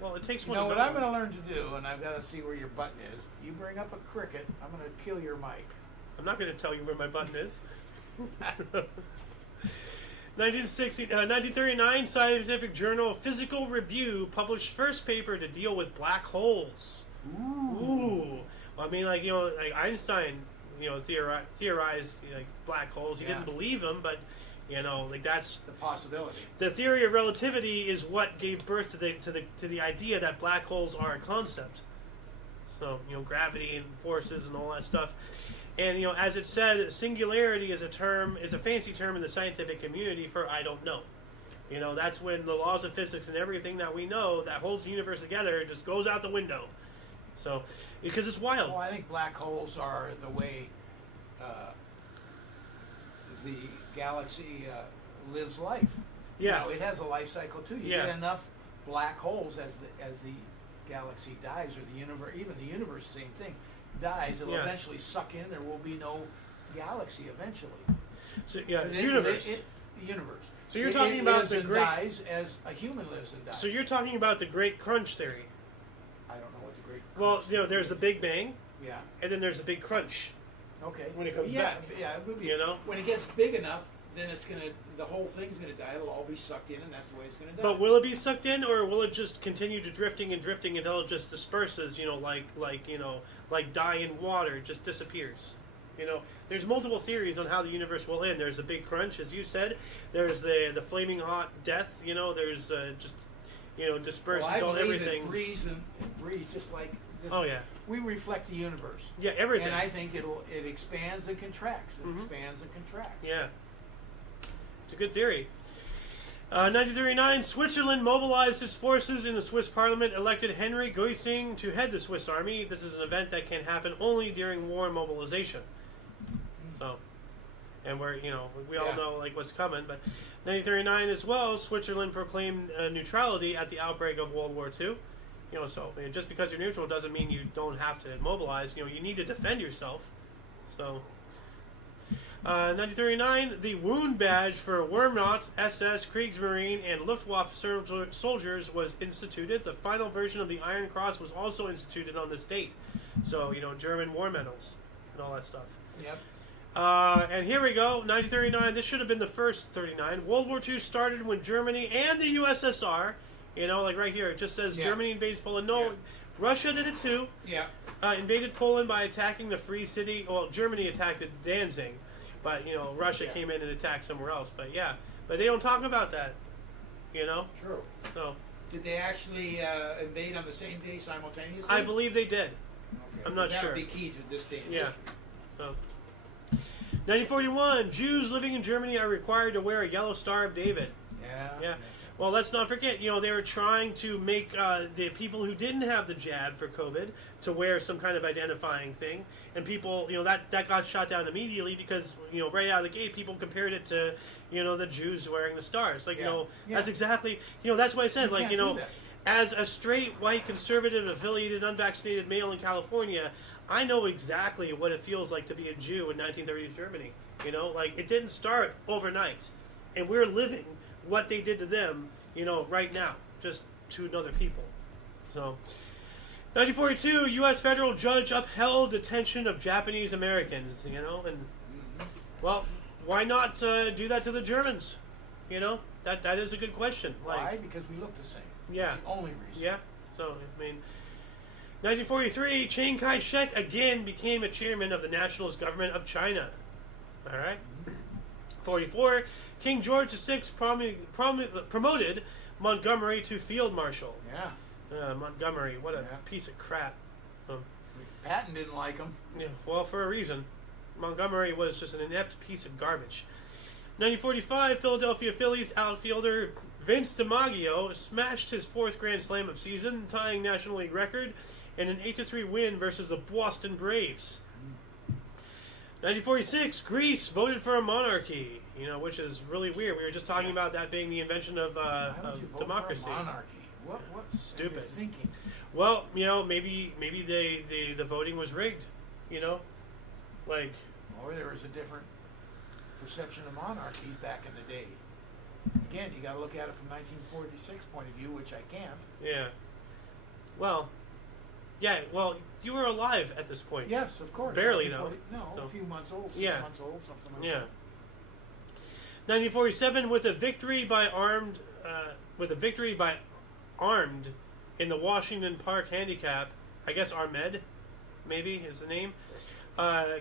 Well, it takes You one. know what I'm going to learn to do, and I've got to see where your button is. You bring up a cricket, I'm going to kill your mic. I'm not going to tell you where my button is. 1939, Scientific Journal Physical Review published first paper to deal with black holes. Ooh. Well, I mean, like, you know, like Einstein, you know, theorized like black holes. He didn't believe them, but, you know, like that's the possibility. The theory of relativity is what gave birth to the idea that black holes are a concept. So, you know, gravity and forces and all that stuff. And, you know, as it said, singularity is a fancy term in the scientific community for I don't know. You know, that's when the laws of physics and everything that we know that holds the universe together just goes out the window. So, because it's wild. Well, I think black holes are the way the galaxy lives life. Yeah. You know, it has a life cycle too. You get enough black holes as the galaxy dies, or the universe, even the universe, same thing, dies. It'll eventually suck in. There will be no galaxy eventually. So, universe. The universe. So you're talking about the great dies as a human lives and dies. So you're talking about the Great Crunch theory. I don't know what the Great Crunch Well, you know, there's the Big Bang. Yeah. And then there's the Big Crunch. Okay. When it comes back. Yeah, it would be. You know? When it gets big enough, then the whole thing's gonna die. It'll all be sucked in, and that's the way it's gonna die. But will it be sucked in, or will it just continue to drifting until it just disperses? Like dye in water, just disappears. There's multiple theories on how the universe will end. There's a big crunch, as you said. There's the flaming hot death. There's just disperse until everything. It breathes just like. Oh yeah. We reflect the universe. Yeah, everything. And I think it expands and contracts. It expands and contracts. Yeah. It's a good theory. 1939, Switzerland mobilized its forces in the Swiss parliament, elected Henry Goising to head the Swiss army. This is an event that can happen only during war mobilization. So, and we all know what's coming. But 1939 as well, Switzerland proclaimed neutrality at the outbreak of World War II. So just because you're neutral doesn't mean you don't have to mobilize. You need to defend yourself. So, 1939, the wound badge for Wehrmacht, SS, Kriegsmarine, and Luftwaffe soldiers was instituted. The final version of the Iron Cross was also instituted on this date. So, German war medals and all that stuff. Yep. And here we go, 1939. This should have been the first 39. World War II started when Germany and the USSR, right here, it just says Germany invades Poland. No, Russia did it too. Yeah. Invaded Poland by attacking the Free City. Well, Germany attacked Danzig, but Russia came in and attacked somewhere else. But but they don't talk about that. True. So. Did they actually invade on the same day simultaneously? I believe they did. Okay. I'm not sure. That would be key to this day in history. So. 1941, Jews living in Germany are required to wear a yellow Star of David. Yeah. Well, let's not forget, they were trying to make the people who didn't have the jab for COVID to wear some kind of identifying thing. And people, that got shot down immediately because, right out of the gate, people compared it to, the Jews wearing the stars. That's exactly, that's what I said. As a straight, white, conservative, affiliated, unvaccinated male in California, I know exactly what it feels like to be a Jew in 1930s Germany. It didn't start overnight. And we're living what they did to them, right now, just to another people. So, 1942, U.S. federal judge upheld detention of Japanese Americans, and, well, why not do that to the Germans? That is a good question. Why? Because we look the same. Yeah. That's the only reason. Yeah. So, 1943, Chiang Kai-shek again became a chairman of the Nationalist Government of China. All right. 44, King George VI promoted Montgomery to field marshal. Yeah. Montgomery, what a piece of crap. Patton didn't like him. Yeah, well, for a reason. Montgomery was just an inept piece of garbage. 1945, Philadelphia Phillies outfielder Vince DiMaggio smashed his 4th Grand Slam of season, tying National League record in an 8-3 win versus the Boston Braves. 1946, Greece voted for a monarchy, which is really weird. We were just talking about that being the invention of democracy. For a monarchy? What Stupid. Thinking? Well, maybe the voting was rigged, Or there was a different perception of monarchies back in the day. Again, you got to look at it from 1946 point of view, which I can't. Yeah. Well, you were alive at this point. Yes, of course. Barely, though. A few months old, 6 months old, something like that. 1947, with a victory by armed in the Washington Park Handicap, I guess Armed, maybe is the name.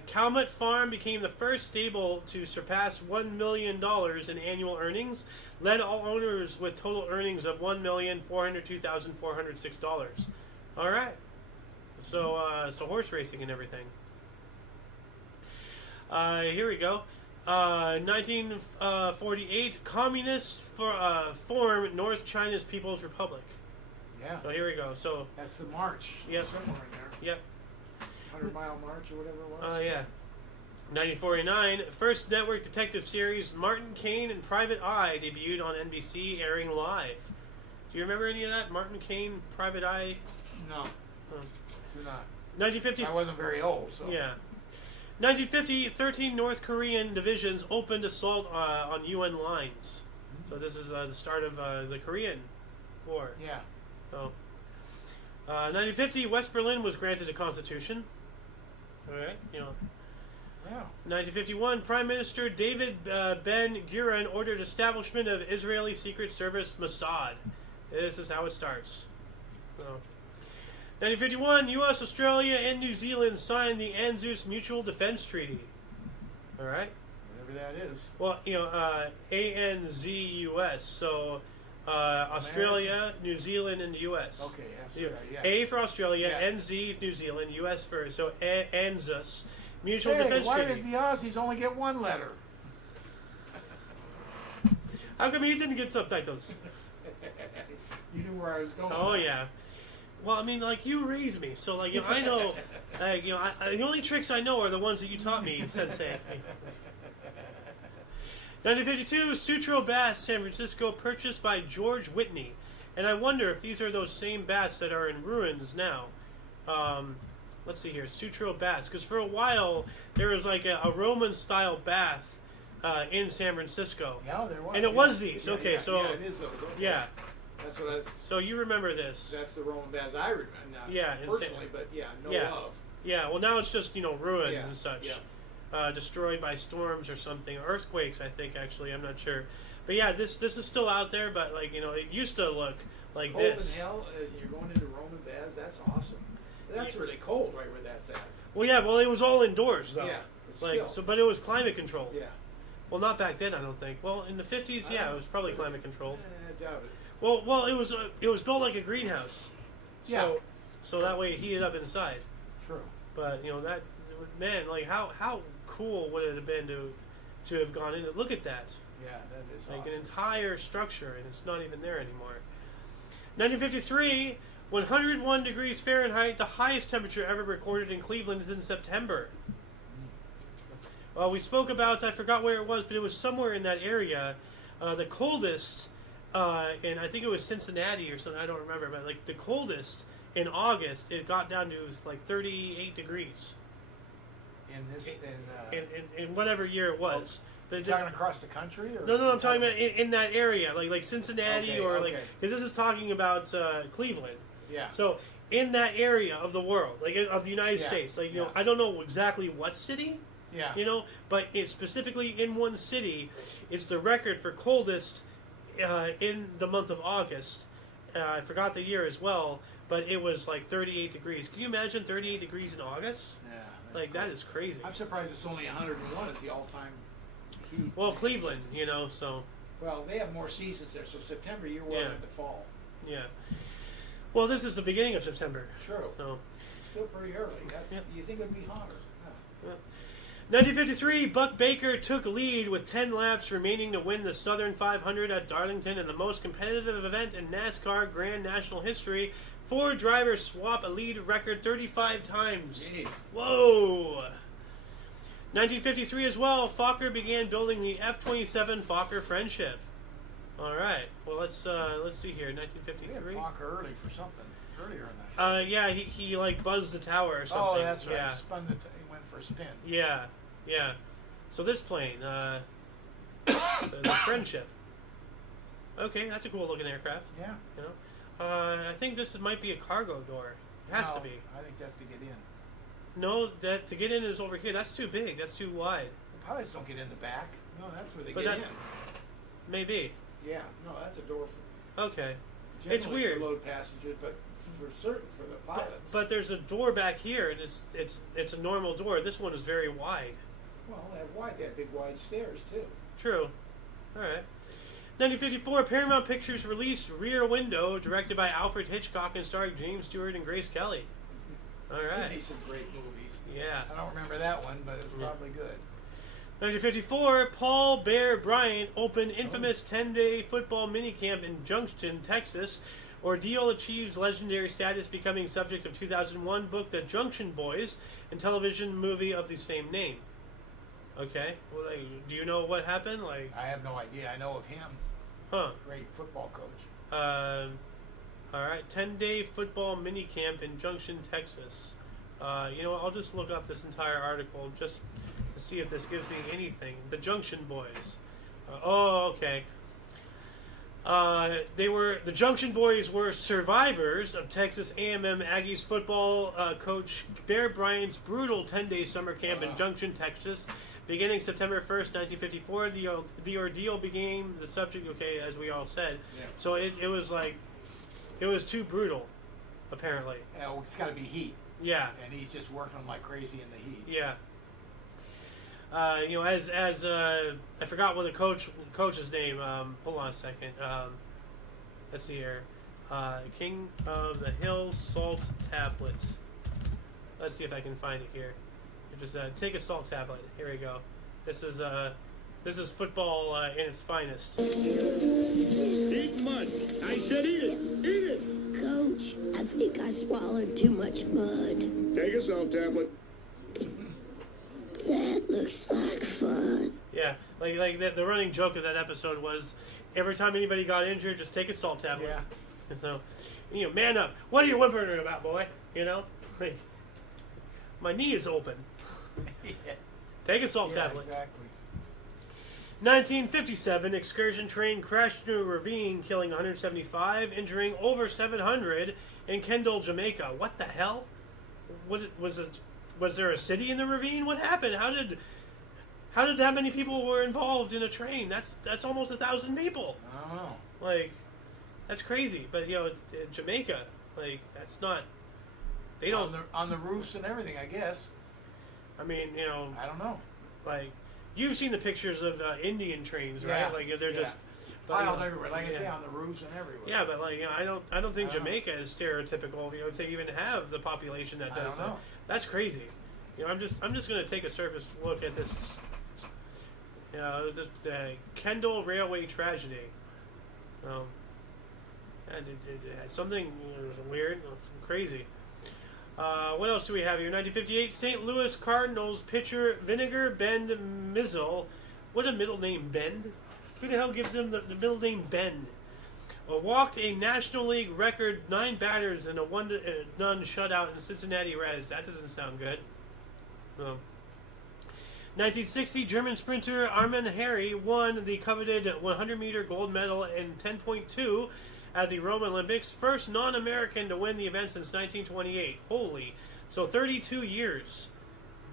Calumet Farm became the first stable to surpass $1 million in annual earnings, led all owners with total earnings of $1,402,406. All right. So horse racing and everything. Here we go. 1948, communists form North China's People's Republic. Yeah. So here we go. So that's the march. Yep. Somewhere in there. Yep. 100-mile march or whatever it was. Yeah. 1949, first network detective series Martin Caine and Private Eye debuted on NBC, airing live. Do you remember any of that? Martin Caine, Private Eye? No. Do not. 1950. I wasn't very old, so. Yeah. 1950, 13 North Korean divisions opened assault on UN lines. So this is the start of the Korean War. Yeah. So, 1950, West Berlin was granted a constitution. All right, Yeah. 1951, Prime Minister David Ben-Gurion ordered establishment of Israeli Secret Service Mossad. This is how it starts. So, 1951, U.S., Australia, and New Zealand signed the ANZUS Mutual Defense Treaty. All right. Whatever that is. Well, ANZUS. So, Australia, New Zealand, and the U.S. Okay, Australia, yeah. A for Australia, Yeah. NZ, New Zealand, U.S. for, so ANZUS, Mutual Defense why Treaty. did the Aussies only get one letter? How come you didn't get subtitles? You knew where I was going. Oh, yeah. Well, I mean, like, you raised me, so, like, I know, the only tricks I know are the ones that you taught me, Sensei. 1952, Sutro Baths, San Francisco, purchased by George Whitney. And I wonder if these are those same baths that are in ruins now. Let's see here, Sutro Baths. Because for a while, there was like a Roman-style bath in San Francisco. Yeah, there was. And it was these. Okay, yeah, so... Yeah, it is those. Okay. Yeah. That's what I was... So you remember this. That's the Roman baths I remember. Not personally, but know of. Yeah, well now it's just, ruins and such. Yeah. Destroyed by storms or something. Earthquakes, I think, actually. I'm not sure. But yeah, this is still out there, but, like, it used to look like cold this. Cold in hell as you're going into Roman baths? That's awesome. That's really cold right where that's at. Well, yeah, it was all indoors, though. Yeah, but it was climate controlled. Yeah. Well, not back then, I don't think. Well, in the 50s, yeah, it was probably climate controlled. I doubt it. Well, it was built like a greenhouse. Yeah. So that way it heated up inside. True. But that, man, like how cool would it have been to have gone in and look at that? Yeah, that is like awesome. an entire structure, and it's not even there anymore. 1953, 101 degrees Fahrenheit, the highest temperature ever recorded in Cleveland, is in September. Well, we spoke about, I forgot where it was, but it was somewhere in that area. The coldest, and I think it was Cincinnati or something, I don't remember, but like the coldest in August, it got down to like 38 degrees. In whatever year it was. But you're talking across the country? Or no, I'm talking about in that area, like Cincinnati, okay. because this is talking about Cleveland. Yeah. So in that area of the world, like of the United States, like I don't know exactly what city. Yeah. But it's specifically in one city, it's the record for coldest in the month of August. I forgot the year as well, but it was like 38 degrees. Can you imagine 38 degrees in August? Yeah. Like that is crazy. I'm surprised it's only 101 is the all-time heat. Well, Cleveland, so. Well, they have more seasons there, so September you're well into fall. Yeah. Well, this is the beginning of September. True. So. It's still pretty early. You think it'd be hotter? Yeah. 1953, Buck Baker took lead with 10 laps remaining to win the Southern 500 at Darlington in the most competitive event in NASCAR Grand National history. 4 drivers swap a lead record 35 times. Jeez. Whoa! 1953 as well, Fokker began building the F-27 Fokker Friendship. All right. Well, let's see here. 1953. We had Fokker early for something earlier in that show. Yeah, he like buzzed the tower or something. Oh, that's right. Yeah. He went for a spin. Yeah. So this plane, the Friendship. Okay, that's a cool looking aircraft. Yeah. I think this might be a cargo door. It has to be. I think that's to get in. No, that to get in is over here. That's too big. That's too wide. The pilots don't get in the back. No, that's where they get in. Maybe. Yeah. No, that's a door for. Okay. Generally It's weird. For load passengers, but for certain for the pilots. But there's a door back here, and it's a normal door. This one is very wide. Well, they have big wide stairs too. True. All right. 1954, Paramount Pictures released Rear Window, directed by Alfred Hitchcock and starring James Stewart and Grace Kelly. All right. He made some great movies. Yeah. I don't remember that one, but it was probably good. 1954, Paul Bear Bryant opened infamous 10-day football minicamp in Junction, Texas. Ordeal achieves legendary status, becoming subject of 2001 book The Junction Boys and television movie of the same name. Okay. Well, do you know what happened? I have no idea. I know of him. Huh. Great football coach. All right. 10-day football minicamp in Junction, Texas. I'll just look up this entire article just to see if this gives me anything. The Junction Boys. Okay. The Junction Boys were survivors of Texas A&M Aggies football coach Bear Bryant's brutal 10-day summer camp in Junction, Texas. Beginning September 1st, 1954, the ordeal became the subject, okay, as we all said. Yeah. So it was like, it was too brutal, apparently. Yeah, well, it's got to be heat. Yeah. And he's just working like crazy in the heat. Yeah. I forgot what the coach's name. Hold on a second. Let's see here. King of the Hill Salt Tablets. Let's see if I can find it here. Just take a salt tablet. Here we go. This is football in its finest. Eat mud. I said eat it. Eat it. Coach, I think I swallowed too much mud. Take a salt tablet. That looks like fun. Yeah, like the running joke of that episode was every time anybody got injured, just take a salt tablet. Yeah. And so, man up. What are you whimpering about, boy? Like, my knee is open. Yeah. Take a salt tablet. Exactly. 1957, excursion train crashed into a ravine, killing 175, injuring over 700 in Kendall, Jamaica. What the hell? Was there a city in the ravine? What happened? How did that many people were involved in a train? That's almost 1,000 people. I don't know. Like, that's crazy. But it's Jamaica. Like, that's not. They don't on the roofs and everything, I guess. I mean, I don't know. Like, you've seen the pictures of Indian trains, right? Yeah. Like they're just piled everywhere. Like I say, on the roofs and everywhere. Yeah, but like I don't think Jamaica is stereotypical. If they even have the population that does. I don't know. That's crazy. I'm just going to take a surface look at this. The Kendall Railway tragedy. And it had something weird, crazy. What else do we have here? 1958, St. Louis Cardinals pitcher Vinegar Bend Mizzle. What a middle name, Bend. Who the hell gives them the middle name Bend? Walked a National League record 9 batters in a 1-0 shutout in Cincinnati Reds. That doesn't sound good. 1960, German sprinter Armin Harry won the coveted 100-meter gold medal in 10.2 at the Rome Olympics. First non-American to win the event since 1928. Holy. So 32 years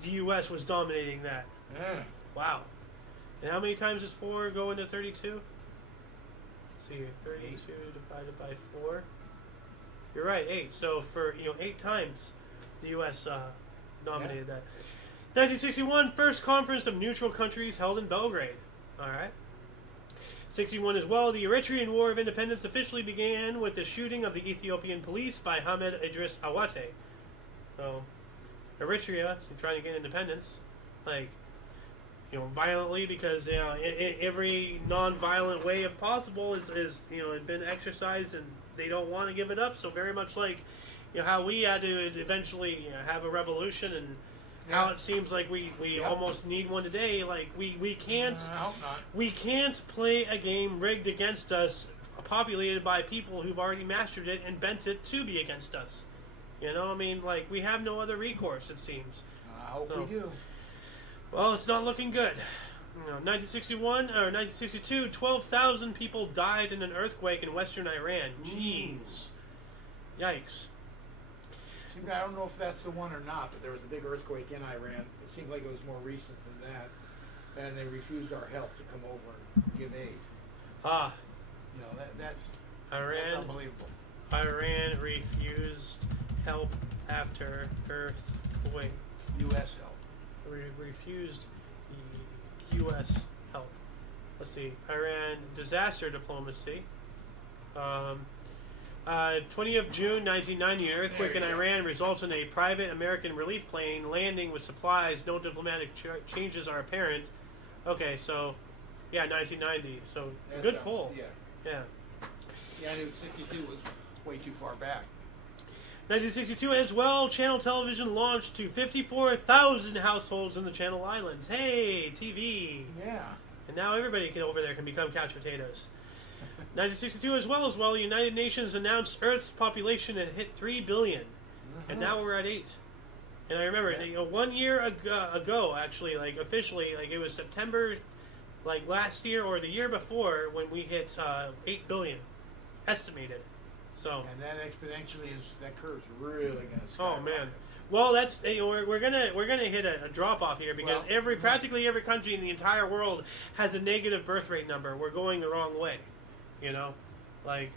the U.S. was dominating that. Yeah. Wow. And how many times does 4 go into 32? Let's see here. 32 divided by 4. You're right, 8. So for 8 times the U.S. dominated that. 1961, first conference of neutral countries held in Belgrade. All right. 61 as well, the Eritrean War of Independence officially began with the shooting of the Ethiopian police by Hamed Idris Awate. So, Eritrea trying to get independence, violently, because every non-violent way if possible is had been exercised, and they don't want to give it up. So very much like how we had to eventually have a revolution, and how it seems like we almost need one today. Like we can't play a game rigged against us, populated by people who've already mastered it and bent it to be against us. We have no other recourse, it seems. I hope we do. Well, it's not looking good. 1962, 12,000 people died in an earthquake in western Iran. Jeez. Yikes. I don't know if that's the one or not, but there was a big earthquake in Iran. It seemed like it was more recent than that. And they refused our help to come over and give aid. That's unbelievable. Iran refused help after earthquake. U.S. help. Refused U.S. help. Let's see. Iran disaster diplomacy. 20th of June 1990, an earthquake in Iran results in a private American relief plane landing with supplies. No diplomatic changes are apparent. Okay, so 1990. So good poll. Yeah, I knew 62 was way too far back. 1962 as well, Channel Television launched to 54,000 households in the Channel Islands. Hey, TV. Yeah. And now everybody over there can become couch potatoes. 1962 as well, the United Nations announced Earth's population had hit 3 billion. And now we're at 8. And I remember, 1 year ago, actually, officially, it was September like last year or the year before when we hit 8 billion estimated. So and that exponentially that curve's really going to skyrocket. Oh man. Well, that's we're gonna hit a drop off here because practically every country in the entire world has a negative birth rate number. We're going the wrong way, like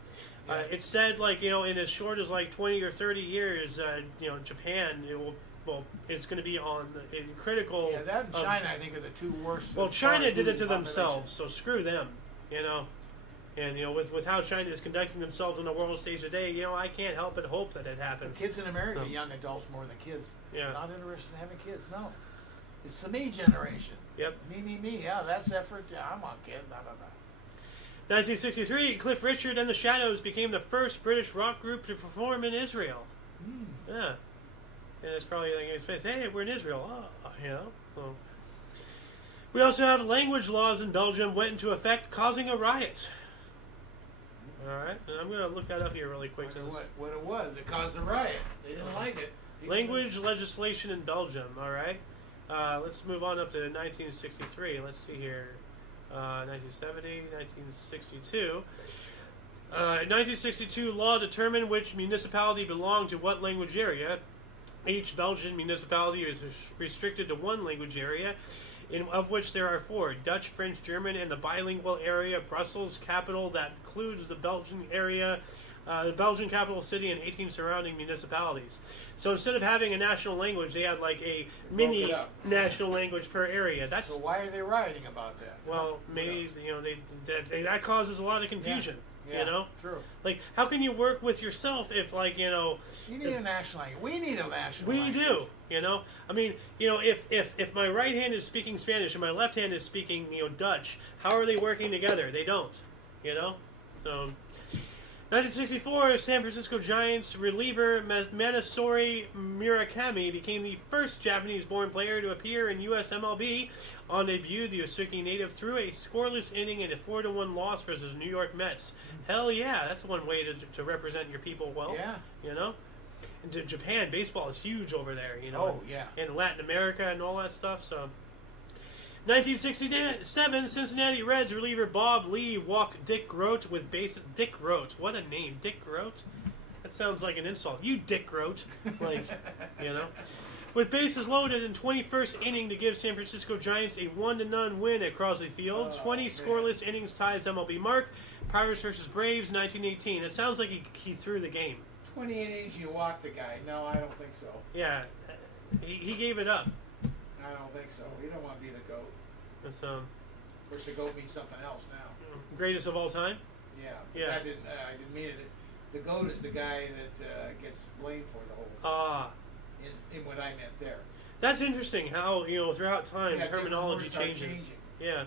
it's said in as short as 20 or 30 years, Japan it's going to be in critical. Yeah, that and China I think are the two worst. Well, China did it to themselves, so screw them, And with how China is conducting themselves on the world stage today, I can't help but hope that it happens. Kids in America, young adults more than kids, Yeah. not interested in having kids. No, it's the me generation. Yep. Me. Yeah, that's effort. Yeah, I'm on kid. Blah blah blah. 1963, Cliff Richard and the Shadows became the first British rock group to perform in Israel. Yeah. And it's probably hey, we're in Israel. Well. We also have language laws in Belgium went into effect, causing a riot. All right, and I'm going to look that up here really quick. What it was, it caused a riot. They didn't like it. Language legislation in Belgium. All right, let's move on up to 1963. Let's see here, 1970, 1962. 1962 law determined which municipality belonged to what language area. Each Belgian municipality is restricted to one language area, of which there are 4: Dutch, French, German, and the bilingual area. Brussels capital that includes the Belgian area, the Belgian capital city, and 18 surrounding municipalities. So instead of having a national language, they had a mini national language per area. So why are they rioting about that? Well, maybe that causes a lot of confusion. Yeah, true. How can you work with yourself if you need a national language. We need a national language. We do. I mean, if my right hand is speaking Spanish and my left hand is speaking, Dutch, how are they working together? They don't. So, 1964, San Francisco Giants reliever Manasori Murakami became the first Japanese-born player to appear in U.S. MLB. On debut, the Yosuke native threw a scoreless inning in a 4-1 loss versus New York Mets. Hell yeah, that's one way to represent your people well. Yeah. And Japan, baseball is huge over there. Oh yeah. And Latin America and all that stuff. So, 1967, Cincinnati Reds reliever Bob Lee walked Dick Groat with bases. Dick Groat, what a name, Dick Groat. That sounds like an insult. You Dick Groat, With bases loaded in 21st inning to give San Francisco Giants a 1-0 win at Crosley Field. 20 scoreless innings ties MLB mark. Pirates versus Braves, 1918. It sounds like he threw the game. 20 innings, you walked the guy. No, I don't think so. Yeah, he gave it up. I don't think so. You don't want to be the GOAT. It's, of course, the GOAT means something else now. Greatest of all time? Yeah. I didn't mean it. The GOAT is the guy that gets blamed for the whole thing. In what I meant there. That's interesting how, throughout time, terminology changes. Yeah.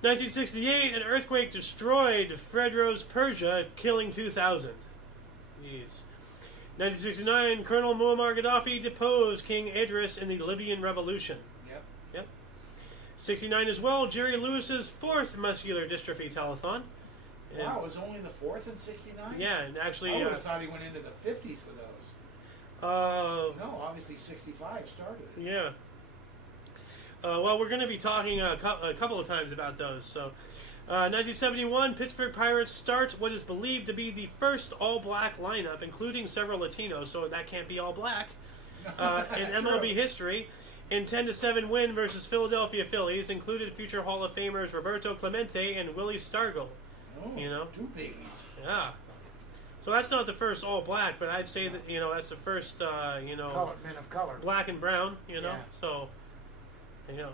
1968, an earthquake destroyed Fredros, Persia, killing 2,000. Jeez. 1969, Colonel Muammar Gaddafi deposed King Idris in the Libyan Revolution. Yep. 69 as well, Jerry Lewis's 4th muscular dystrophy telethon. Wow, it was only the 4th in 69? Yeah, and actually... I would have thought he went into the 50s with those. No, obviously 65 started. Yeah. Well, we're going to be talking a couple of times about those. So, 1971, Pittsburgh Pirates start what is believed to be the first all-black lineup, including several Latinos, so that can't be all black, in MLB history. In 10-7 win versus Philadelphia Phillies, included future Hall of Famers Roberto Clemente and Willie Stargell. Oh, two piggies. Yeah. So that's not the first all black, but I'd say that that's the first men of color, black and brown. Yeah. So the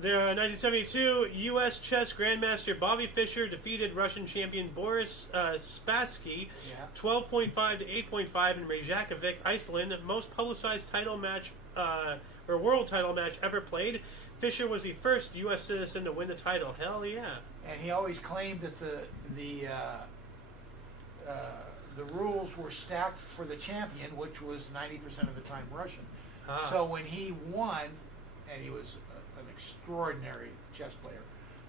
1972 U.S. chess grandmaster Bobby Fischer defeated Russian champion Boris Spassky 12.5 to 8.5 in Reykjavik, Iceland. Most publicized title match or world title match ever played. Fischer was the first U.S. citizen to win the title. Hell yeah! And he always claimed that the rules were stacked for the champion, which was 90% of the time Russian. So when he won, and he was an extraordinary chess player,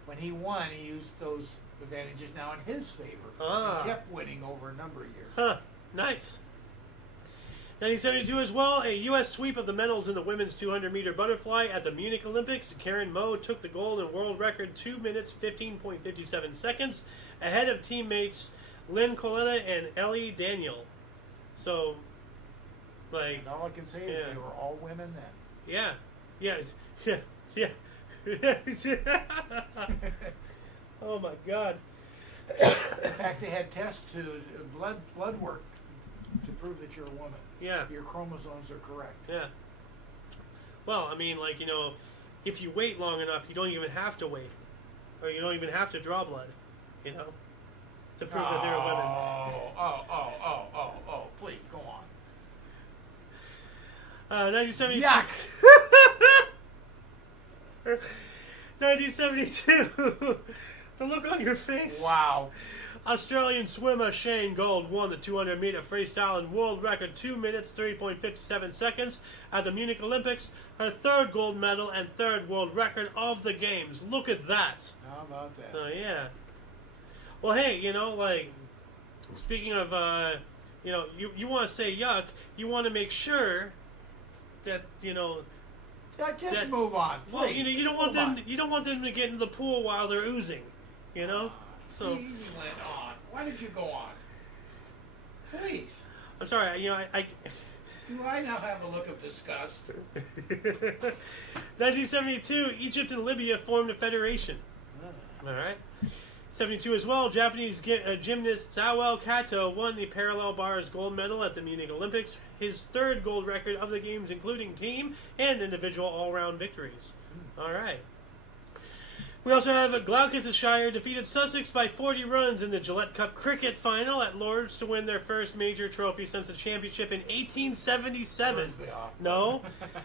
when he won, he used those advantages now in his favor and kept winning over a number of years. Nice. 1972 as well, a U.S. sweep of the medals in the women's 200-meter butterfly at the Munich Olympics. Karen Moe took the gold in world record 2 minutes 15.57 seconds ahead of teammates Lynn Coletta and Ellie Daniel. So, like... And all I can say is they were all women then. Yeah. Yeah. Oh, my God. In fact, they had tests to blood work to prove that you're a woman. Yeah. Your chromosomes are correct. Yeah. Well, I mean, like, you know, if you wait long enough, you don't even have to wait. Or you don't even have to draw blood, you know, to prove that they're a woman. Please, go on. 1972. Yuck! 1972. The look on your face. Wow. Australian swimmer Shane Gould won the 200-meter freestyle in world record 2 minutes 30.57 seconds at the Munich Olympics, her third gold medal and third world record of the games. Look at that. How about that? Oh, yeah. Well, hey, you know, like, speaking of, you know, you want to say yuck, you want to make sure that, you know... Just move on, please. Well, you don't want them to get into the pool while they're oozing, you know? So you went on. Why did you go on? Please. I'm sorry. You know, I Do I now have a look of disgust? 1972, Egypt and Libya formed a federation. All right. 72 as well, Japanese gymnast Sawao Kato won the parallel bars gold medal at the Munich Olympics, his third gold record of the games, including team and individual all-round victories. All right. We also have Gloucestershire defeated Sussex by 40 runs in the Gillette Cup cricket final at Lord's to win their first major trophy since the championship in 1877. No.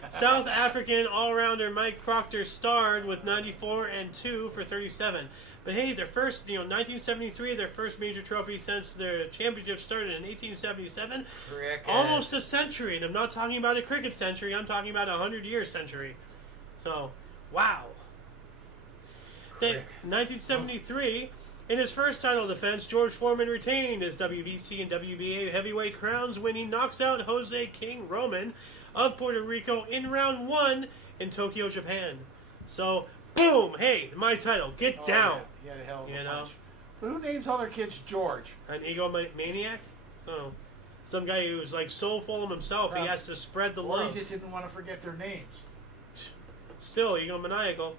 South African all-rounder Mike Proctor starred with 94 and 2 for 37. But hey, their first, 1973, their first major trophy since their championship started in 1877. Cricket. Almost a century. And I'm not talking about a cricket century. I'm talking about a 100-year century. So, wow. 1973, in his first title defense, George Foreman retained his WBC and WBA heavyweight crowns when he knocks out Jose King Roman of Puerto Rico in round 1 in Tokyo, Japan. So, boom! Hey, my title. Get down. Yeah. He had a hell of a You punch. know? But who names all their kids George? An egomaniac? Oh. Some guy who's like so full of himself, he has to spread the Or love. he just didn't want to forget their names. Still egomaniacal.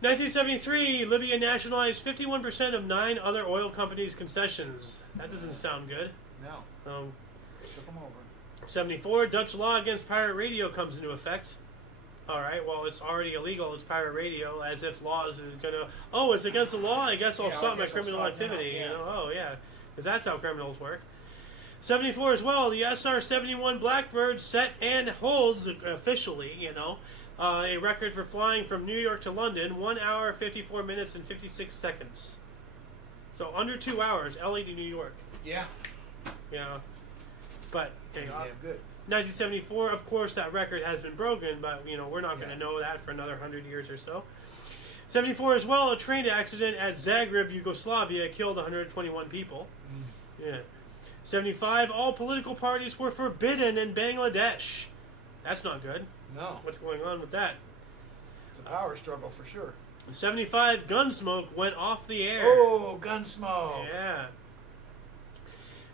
1973, Libya nationalized 51% of 9 other oil companies' concessions. That doesn't sound good. No. Took them over. 74, Dutch law against pirate radio comes into effect. All right, well, it's already illegal. It's pirate radio, as if laws are going to... Oh, it's against the law? I guess I'll stop my criminal activity. Now, yeah. You know? Oh, yeah, because that's how criminals work. 74 as well, the SR-71 Blackbird set and holds officially, a record for flying from New York to London, 1 hour, 54 minutes, and 56 seconds. So under 2 hours, LA to New York. Yeah. Yeah. But, Damn good. 1974, of course, that record has been broken, but, we're not going to know that for another 100 years or so. 74 as well, a train accident at Zagreb, Yugoslavia, killed 121 people. Yeah. 75, all political parties were forbidden in Bangladesh. That's not good. No. What's going on with that? It's a power struggle for sure. 75, Gunsmoke went off the air. Oh, Gunsmoke. Yeah.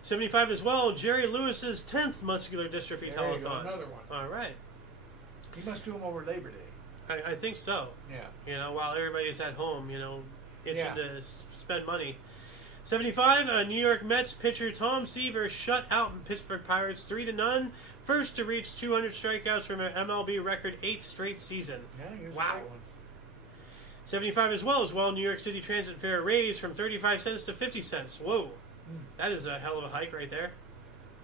75 as well, Jerry Lewis's 10th muscular dystrophy telethon. You go, another one. All right. He must do them over Labor Day. I think so. Yeah. While everybody's at home, itching to spend money. 75, New York Mets pitcher Tom Seaver shut out Pittsburgh Pirates 3-0. First to reach 200 strikeouts from an MLB record 8th straight season. Yeah, he was wow. a great one. 75 as well, New York City Transit fare raised from 35 cents to 50 cents. Whoa. That is a hell of a hike right there.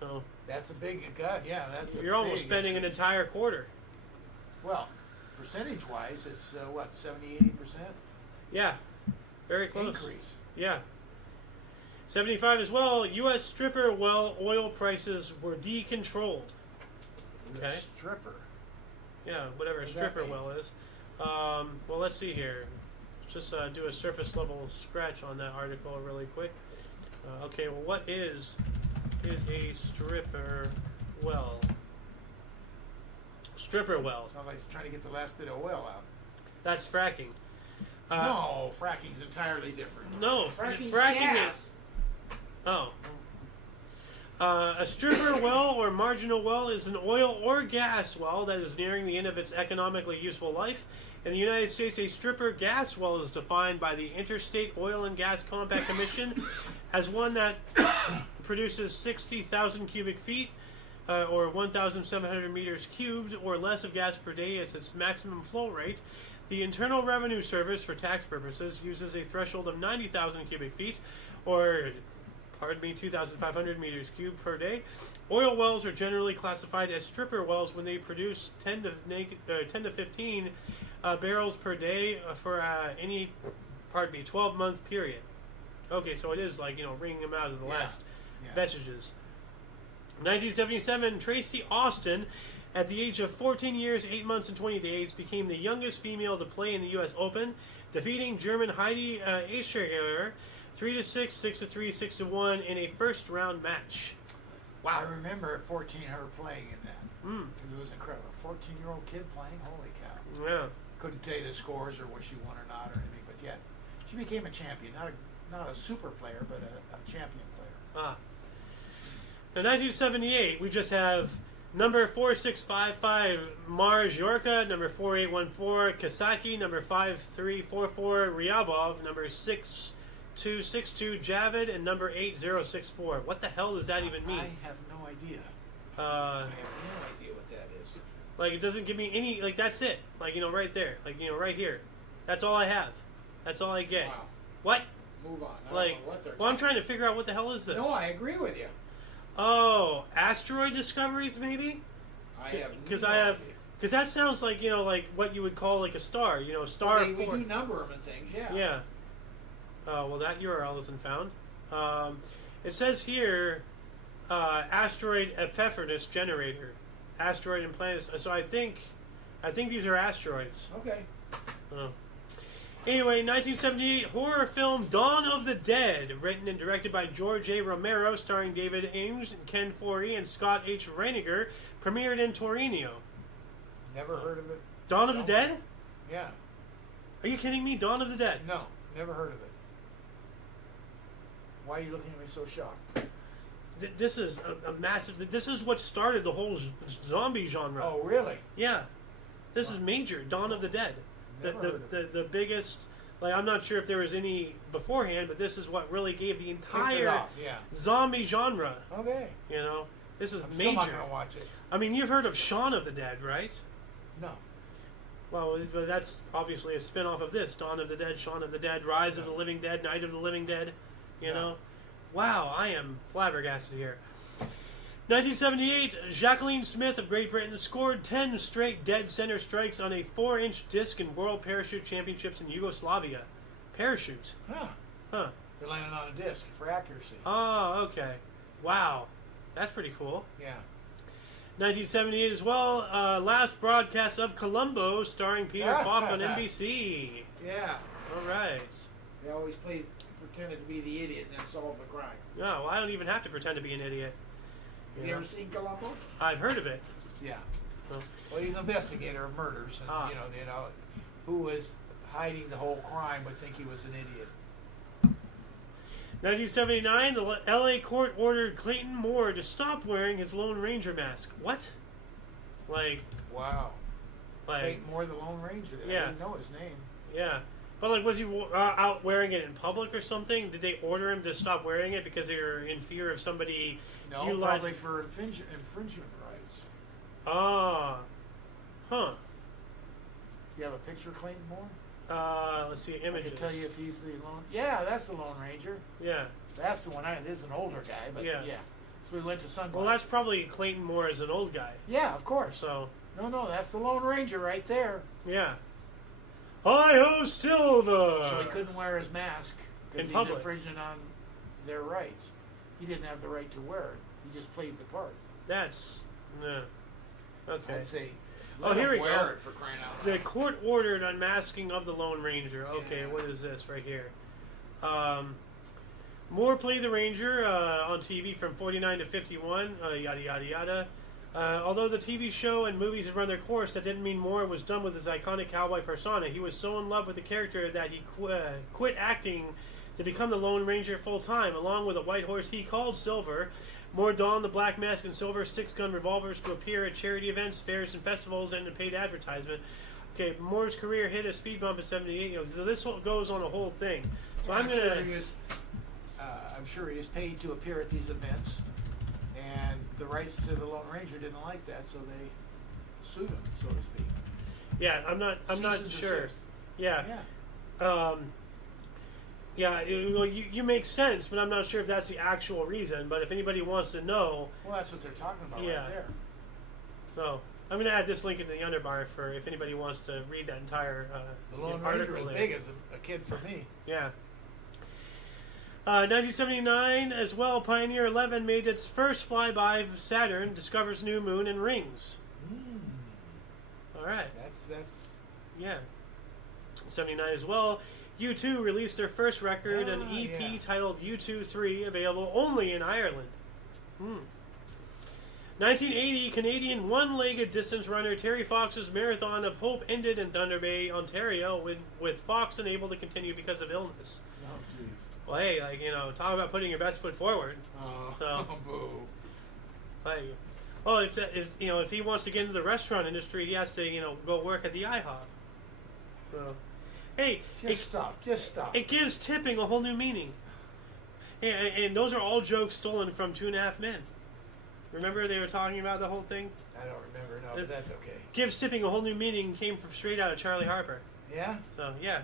Oh. That's a big, God, yeah, that's a You're almost big spending increase. an entire quarter. Well, percentage-wise, it's, 70-80%? Yeah. Very close. Increase. Yeah. 75 as well, U.S. stripper oil prices were decontrolled. Okay. Stripper. Yeah, whatever a stripper well is. Well, let's see here. Let's just do a surface level scratch on that article really quick. Okay, well, what is a stripper well. Stripper well. Sounds like it's trying to get the last bit of oil out. That's fracking. No, fracking's entirely different. No, fracking's fracking gas. is. Oh. A stripper well or marginal well is an oil or gas well that is nearing the end of its economically useful life. In the United States, a stripper gas well is defined by the Interstate Oil and Gas Compact Commission as one that produces 60,000 cubic feet or 1,700 meters cubed or less of gas per day at its maximum flow rate. The Internal Revenue Service, for tax purposes, uses a threshold of 90,000 cubic feet or 2,500 meters cubed per day. Oil wells are generally classified as stripper wells when they produce 10 to 15 barrels per day for any 12-month period. Okay, so it is like, wringing them out of the last vestiges. 1977, Tracy Austin, at the age of 14 years, 8 months, and 20 days, became the youngest female to play in the U.S. Open, defeating German Heidi Yesteryear 3-6, 6-3, 6-1 in a first-round match. Wow! I remember at 14 her playing in that. Because it was incredible. A 14-year-old kid playing, holy cow! Yeah. Couldn't tell you the scores or what she won or not or anything, but yeah, she became a champion. Not a super player, but a champion player. In 1978, we just have number 4655 Marjorka, number 4814 Kasaki, number 5344 Ryabov, number 6262 Javid, and number 8064. What the hell does that even mean? I have no idea. I have no idea what that is. Like, it doesn't give me any, like, that's it. Like, right there. Like, right here. That's all I have. That's all I get. Wow. What? Move on. I'm trying to figure out what the hell is this. No, I agree with you. Oh, asteroid discoveries, maybe? Because that sounds like, like what you would call like a star, star. We do number them and things, yeah. Yeah. Well, that URL isn't found. It says here, asteroid ephemeris generator, asteroid and planets. So I think these are asteroids. Okay. Anyway, 1978 horror film Dawn of the Dead, written and directed by George A. Romero, starring David Ames, Ken Foree, and Scott H. Reiniger, premiered in Torino. Never heard of it. Dawn of the Dead? Yeah. Are you kidding me? Dawn of the Dead? No, never heard of it. Why are you looking at me so shocked? This is a massive... This is what started the whole zombie genre. Oh, really? Yeah. This is major. Dawn of the Dead. The biggest, like, I'm not sure if there was any beforehand, but this is what really gave the entire zombie genre. Okay. This is I'm major. Still not gonna watch it. I mean, you've heard of Shaun of the Dead, right? No. Well, but that's obviously a spin-off of this. Dawn of the Dead, Shaun of the Dead, Rise of the Living Dead, Night of the Living Dead. You know? Wow, I am flabbergasted here. 1978, Jacqueline Smith of Great Britain scored 10 straight dead center strikes on a 4-inch disc in World Parachute Championships in Yugoslavia. Parachutes. Huh. They're landing on a disc for accuracy. Oh, okay. Wow. That's pretty cool. Yeah. 1978 as well, last broadcast of Columbo starring Peter Falk on NBC. Yeah. All right. They always pretended to be the idiot and then solve the crime. No, well, I don't even have to pretend to be an idiot. Have you ever seen Columbo? I've heard of it. Yeah. Oh. Well, he's an investigator of murders, and who was hiding the whole crime would think he was an idiot. 1979, the L.A. court ordered Clayton Moore to stop wearing his Lone Ranger mask. What? Like. Wow. Like. Clayton Moore, the Lone Ranger. Yeah. I didn't know his name. Yeah. But, like, was he out wearing it in public or something? Did they order him to stop wearing it because they were in fear of somebody utilizing... probably for infringement rights. Ah. Huh. Do you have a picture of Clayton Moore? Let's see, images. I can tell you if he's the Lone... Yeah, that's the Lone Ranger. Yeah. That's the one. This is an older guy, but yeah. So we went to sunglasses. Well, that's probably Clayton Moore as an old guy. Yeah, of course. So... No, that's the Lone Ranger right there. Yeah. Hi-ho, Silver! So he couldn't wear his mask because he's public. infringing on their rights. He didn't have the right to wear it. He just played the part. That's... Okay. I'd say... Here we go. It for crying out loud. The court ordered unmasking of the Lone Ranger. Okay, what is this right here? Moore played the Ranger on TV from 49 to 51, yada, yada, yada. Although the TV show and movies had run their course, that didn't mean more was done with his iconic cowboy persona. He was so in love with the character that he quit acting to become the Lone Ranger full-time, along with a white horse he called Silver. Moore donned the black mask and silver 6-gun revolvers to appear at charity events, fairs, and festivals, and in paid advertisement. Okay, Moore's career hit a speed bump in '78. So this goes on a whole thing. So I'm sure he was paid to appear at these events, and the rights to the Lone Ranger didn't like that, so they sued him, so to speak. Yeah, I'm not sure. Yeah. You make sense, but I'm not sure if that's the actual reason. But if anybody wants to know, well, that's what they're talking about right there. So I'm going to add this link into the underbar for if anybody wants to read that entire the Lone Ranger was big as a kid for me. Yeah. 1979 as well. Pioneer 11 made its first flyby of Saturn, discovers new moon and rings. All right. That's. Yeah. 79 as well. U2 released their first record, an EP titled U2 3, available only in Ireland. 1980, Canadian one-legged distance runner Terry Fox's Marathon of Hope ended in Thunder Bay, Ontario, with Fox unable to continue because of illness. Oh, jeez. Well, hey, talk about putting your best foot forward. Oh, so, boo. If he wants to get into the restaurant industry, he has to, go work at the IHOP. So, hey, just stop. It gives tipping a whole new meaning. And those are all jokes stolen from 2.5 Men. Remember they were talking about the whole thing? I don't remember, no, but that's okay. Gives tipping a whole new meaning came from straight out of Charlie Harper. Yeah? So, yeah.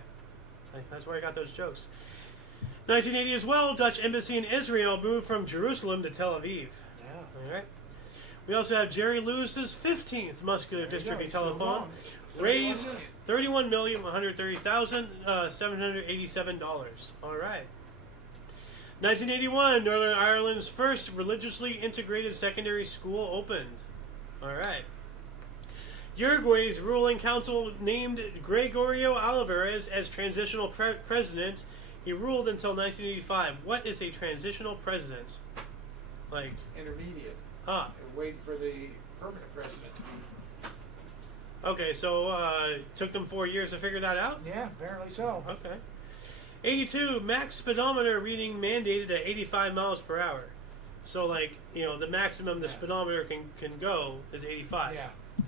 That's where I got those jokes. 1980 as well, Dutch embassy in Israel moved from Jerusalem to Tel Aviv. Yeah. All right. We also have Jerry Lewis's 15th muscular dystrophy telephone, raised $31,130,787. All right. 1981, Northern Ireland's first religiously integrated secondary school opened. All right. Uruguay's ruling council named Gregorio Alvarez as transitional president. He ruled until 1985. What is a transitional president? Like intermediate. Ah. Waiting for the permanent president to be. Okay, so took them 4 years to figure that out? Yeah, apparently so. Okay. 82, max speedometer reading mandated at 85 miles per hour. So, the maximum the speedometer can go is 85.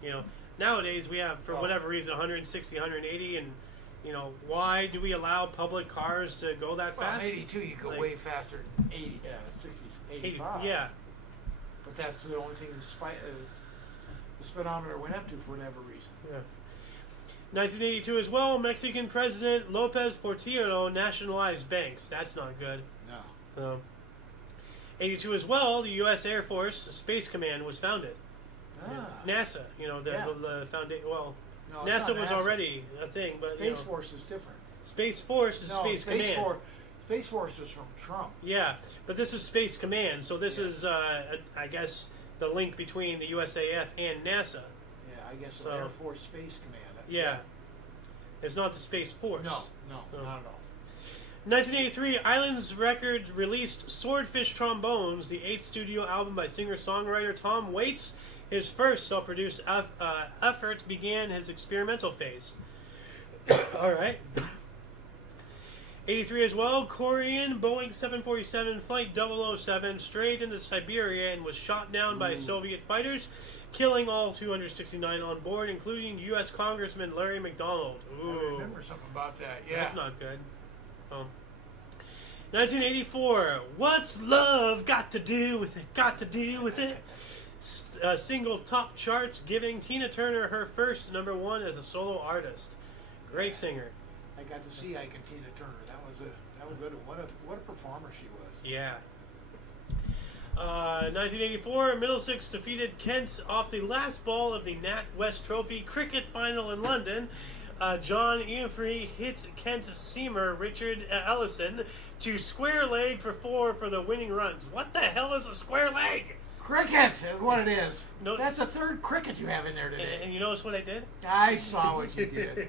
Yeah. Nowadays we have, for whatever reason, 160, 180, and, why do we allow public cars to go that fast? 82 you go way faster than 80, 60, 85. Yeah. But that's the only thing the speedometer went up to for whatever reason. Yeah. 1982 as well, Mexican President Lopez Portillo nationalized banks. That's not good. No. 82 as well, the U.S. Air Force Space Command was founded. NASA, the foundation. Well, no, NASA was already a thing, but Space Force is different. Space Force is Space Command. Space Force is from Trump. Yeah, but this is Space Command, so this is, I guess, the link between the USAF and NASA. Yeah, I guess the Air Force Space Command. Yeah. It's not the Space Force. No, not at all. 1983, Islands Records released Swordfish Trombones, the 8th studio album by singer-songwriter Tom Waits. His first self-produced effort began his experimental phase. All right. 83 as well, Korean Boeing 747 Flight 007 strayed into Siberia and was shot down by Soviet fighters, killing all 269 on board, including U.S. Congressman Larry McDonald. Ooh. I remember something about that, yeah. That's not good. 1984, What's Love Got to Do With It? Got to Do With It? Single top charts, giving Tina Turner her first #1 as a solo artist. Great singer. I got to see Ike and Tina Turner. That was good. What a performer she was. Yeah. 1984, Middlesex defeated Kent off the last ball of the Nat West Trophy cricket final in London. John Eoffrey hit Kent seamer Richard Ellison to square leg for 4 for the winning runs. What the hell is a square leg? Cricket is what it is. No, that's the third cricket you have in there today. And you notice what I did? I saw what you did.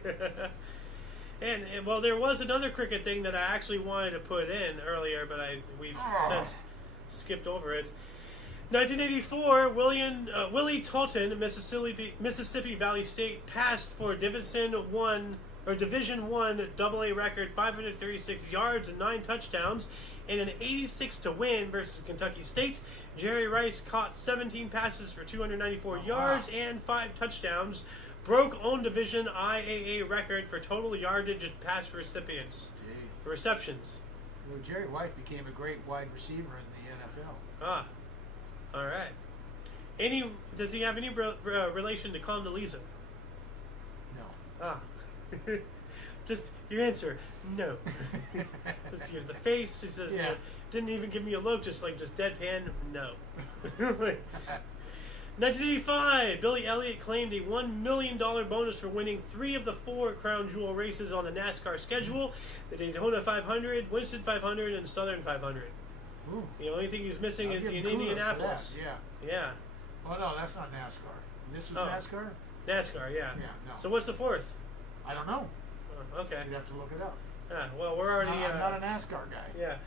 And well, there was another cricket thing that I actually wanted to put in earlier, but we've since skipped over it. 1984, Willie Totten, Mississippi Valley State, passed for Division One AA record 536 yards and 9 touchdowns in an 86 win versus Kentucky State. Jerry Rice caught 17 passes for 294 yards and 5 touchdowns, broke own Division IAA record for total yardage and pass receptions. Well, Jerry Rice became a great wide receiver in the NFL. Ah, all right. Does he have any relation to Condoleezza? No. Ah. Just your answer, no. Just give the face, just says, didn't even give me a look, just deadpan, no. 1985, Billy Elliott claimed a $1 million bonus for winning 3 of the 4 crown jewel races on the NASCAR schedule: the Daytona 500, Winston 500, and Southern 500. Ooh. The only thing he's missing is in Indianapolis. Yeah. Oh no, that's not NASCAR. This was NASCAR? NASCAR, yeah. Yeah, no. So what's the 4th? I don't know. Okay. You'd have to look it up. Yeah, well, we're already... I'm not a NASCAR guy. Yeah.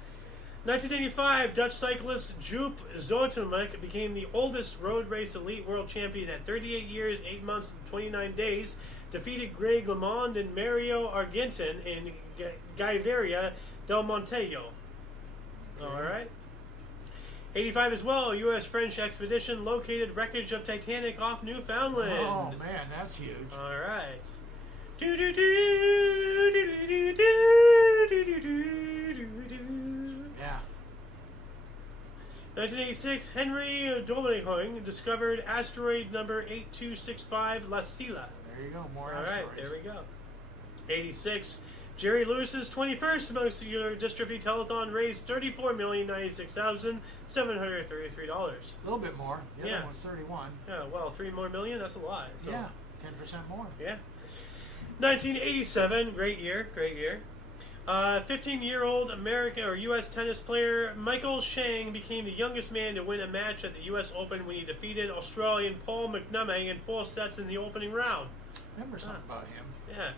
1985, Dutch cyclist Joop Zoetemelk became the oldest road race elite world champion at 38 years, 8 months, and 29 days. Defeated Greg LeMond and Mario Argentin in Gaviria del Montello. All right. 85 as well, U.S.-French expedition located wreckage of Titanic off Newfoundland. Oh, man, that's huge. All right. 1986, Henry Dominicoing discovered asteroid number 8265 La Silla. There you go, more All asteroids. right, there we go. 86, Jerry Lewis's 21st muscular dystrophy telethon raised $34,096,733. A little bit more. The other one was 31. Yeah, well, 3 more million, that's a lot. So. Yeah, 10% more. Yeah. 1987, great year. 15-year-old American or U.S. tennis player Michael Chang became the youngest man to win a match at the U.S. Open when he defeated Australian Paul McNamee in 4 sets in the opening round. Remember something about him. Yeah.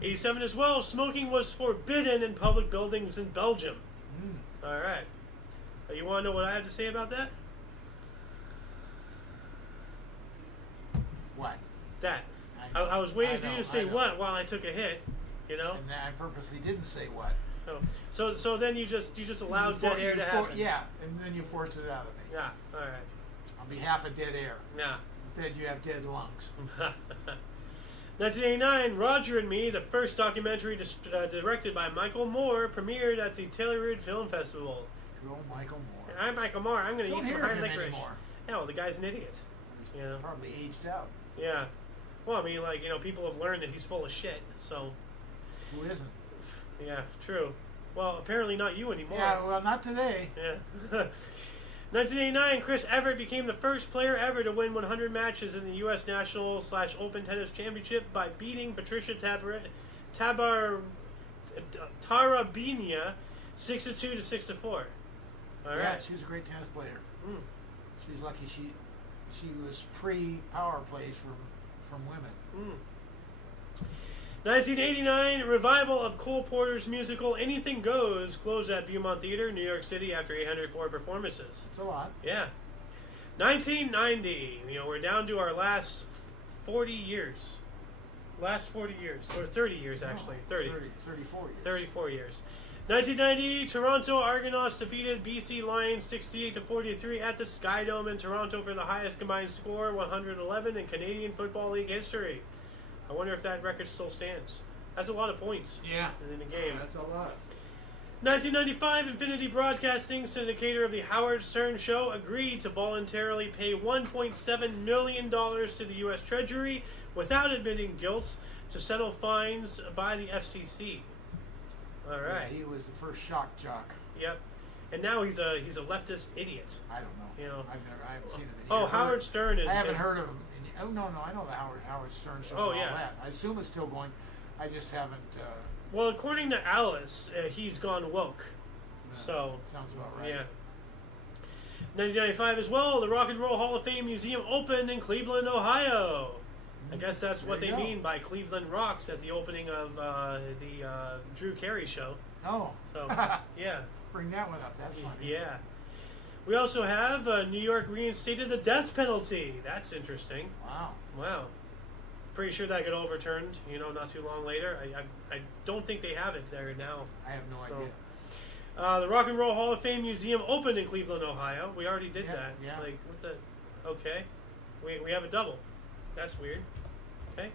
87 as well, smoking was forbidden in public buildings in Belgium. All right. You want to know what I have to say about that? What? That. I was waiting for you to say what while I took a hit. You know? And I purposely didn't say what. Oh. So then you just allowed dead air to happen. Yeah, and then you forced it out of me. Yeah, all right. On behalf of dead air. Yeah. Instead you have dead lungs. 1989, Roger and Me, the first documentary directed by Michael Moore, premiered at the Telluride Film Festival. Good old Michael Moore. I'm Michael Moore. I'm going to eat some hard licorice. Anymore. Yeah, well, the guy's an idiot. He's probably aged out. Yeah. Well, I mean, people have learned that he's full of shit, so... Who isn't? Yeah, true. Well, apparently not you anymore. Yeah, well, not today. Yeah. 1989, Chris Evert became the first player ever to win 100 matches in the U.S. National/Open Tennis Championship by beating Patricia Tarabinia 6-2 to 6-4. All right. Yeah, she was a great tennis player. She's lucky she was pre-power plays from women. 1989, revival of Cole Porter's musical Anything Goes closed at Beaumont Theater, New York City after 804 performances. That's a lot. Yeah. 1990, we're down to our last 40 years. Last 40 years. Or 30 years, actually. 34 years. 34 years. 1990, Toronto Argonauts defeated BC Lions 68-43 at the Sky Dome in Toronto for the highest combined score, 111, in Canadian Football League history. I wonder if that record still stands. That's a lot of points. Yeah. In the game. That's a lot. 1995, Infinity Broadcasting, syndicator of the Howard Stern Show, agreed to voluntarily pay $1.7 million to the U.S. Treasury without admitting guilt to settle fines by the FCC. All right. Yeah, he was the first shock jock. Yep. And now he's a leftist idiot. I don't know. I haven't seen him. Howard Stern is... I haven't heard of him. Oh, no, I know the Howard Stern Show and all that. I assume it's still going. I just haven't... Well, according to Alice, he's gone woke. So... Sounds about right. Yeah. 1995 as well, the Rock and Roll Hall of Fame Museum opened in Cleveland, Ohio. I guess that's what they mean by Cleveland Rocks at the opening of the Drew Carey show. Oh. So, yeah. Bring that one up. That's funny. Yeah. We also have New York reinstated the death penalty. That's interesting. Wow. Pretty sure that got overturned, not too long later. I don't think they have it there now. I have no idea. The Rock and Roll Hall of Fame Museum opened in Cleveland, Ohio. We already did that. Yeah. Like, what the... Okay. We have a double. That's weird. Okay.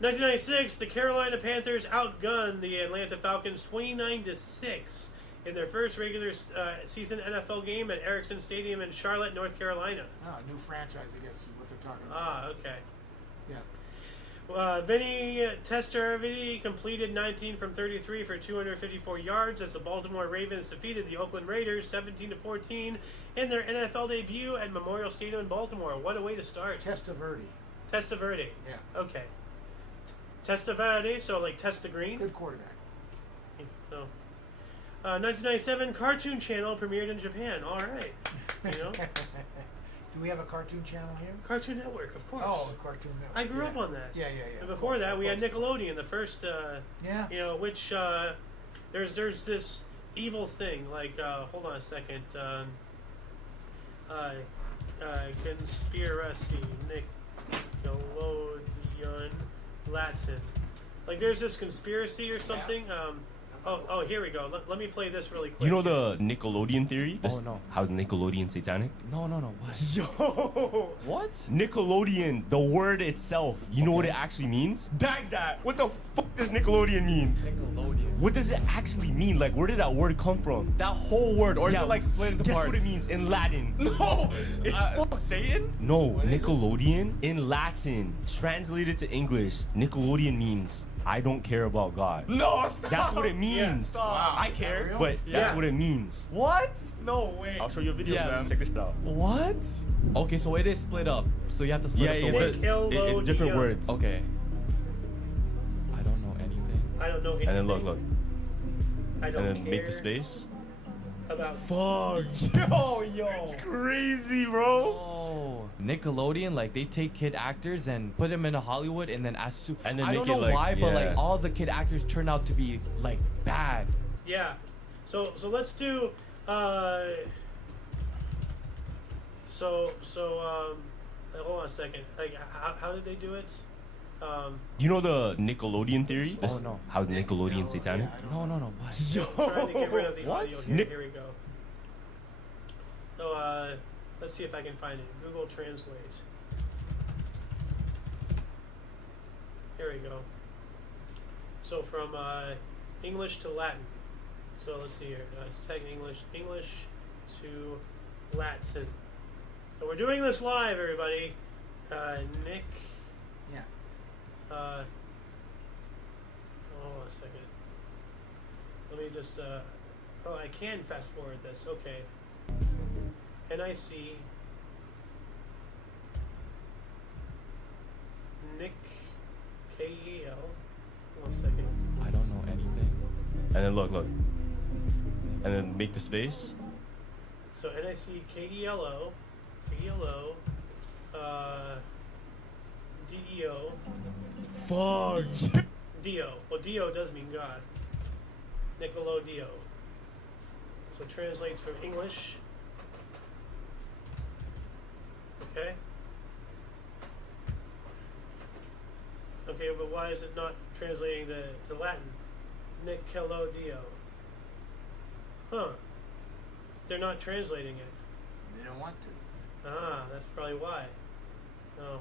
1996, the Carolina Panthers outgunned the Atlanta Falcons 29-6 in their first regular season NFL game at Ericsson Stadium in Charlotte, North Carolina. Oh, a new franchise, I guess, is what they're talking about. Okay. Yeah. Vinny Testaverde completed 19 from 33 for 254 yards as the Baltimore Ravens defeated the Oakland Raiders 17-14 in their NFL debut at Memorial Stadium in Baltimore. What a way to start. Testaverde. Yeah. Okay. Testaverde, so like test the green. Good quarterback. So, 1997 Cartoon Channel premiered in Japan. All right. Do we have a Cartoon Channel here? Cartoon Network, of course. Oh, Cartoon Network. I grew up on that. Yeah. And before that, we had Nickelodeon, the first, which there's this evil thing. Like, hold on a second. Conspiracy, Nickelodeon, Latin. Like, there's this conspiracy or something. Oh, here we go. Let me play this really quick. You know the Nickelodeon theory? Oh, no. How Nickelodeon satanic? No. What? Yo! What? Nickelodeon, the word itself. You know what it actually means? Bag that! What the fuck does Nickelodeon mean? Nickelodeon. What does it actually mean? Like, where did that word come from? That whole word, or is it like split into guess parts? what it means in Latin? No! It's Satan? No, Nickelodeon in Latin. Translated to English, Nickelodeon means I don't care about God. No, stop! That's what it means. Yeah, stop. I care, Real? but that's what it means. What? No way. I'll show you a video, Yeah. fam. Check this shit out. What? Okay, so it is split up. So you have to split up the words. It's different words. Okay. I don't know anything. I don't know anything. And then look. I don't And then care make the space. about Fuck. Yo. It's crazy, bro. Oh. Nickelodeon, like they take kid actors and put them into Hollywood, and then And then I don't make know it like- why, but like yeah. all the kid actors turn out to be like bad. Yeah. So let's do hold on a second. Like how did they do it? You know the Nickelodeon theory? Oh, no. How Nickelodeon satanic? No. What? Trying to get rid of the What? audio here. Here we go. So let's see if I can find it. Google Translate. Here we go. So from English to Latin. So let's see here. Type English to Latin. So we're doing this live, everybody. Nick. Yeah. Hold on a second. Let me just. Oh, I can fast forward this. Okay. NIC. Nick. KEL. One second. I don't know anything. And then look. And then make the space. So NIC KELO. DEO. Fuck. Dio. Well, Dio does mean God. Nickelodio. So it translates from English. Okay. Okay, but why is it not translating to Latin? Nickelodio. Huh. They're not translating it. They don't want to. Ah, that's probably why. Oh.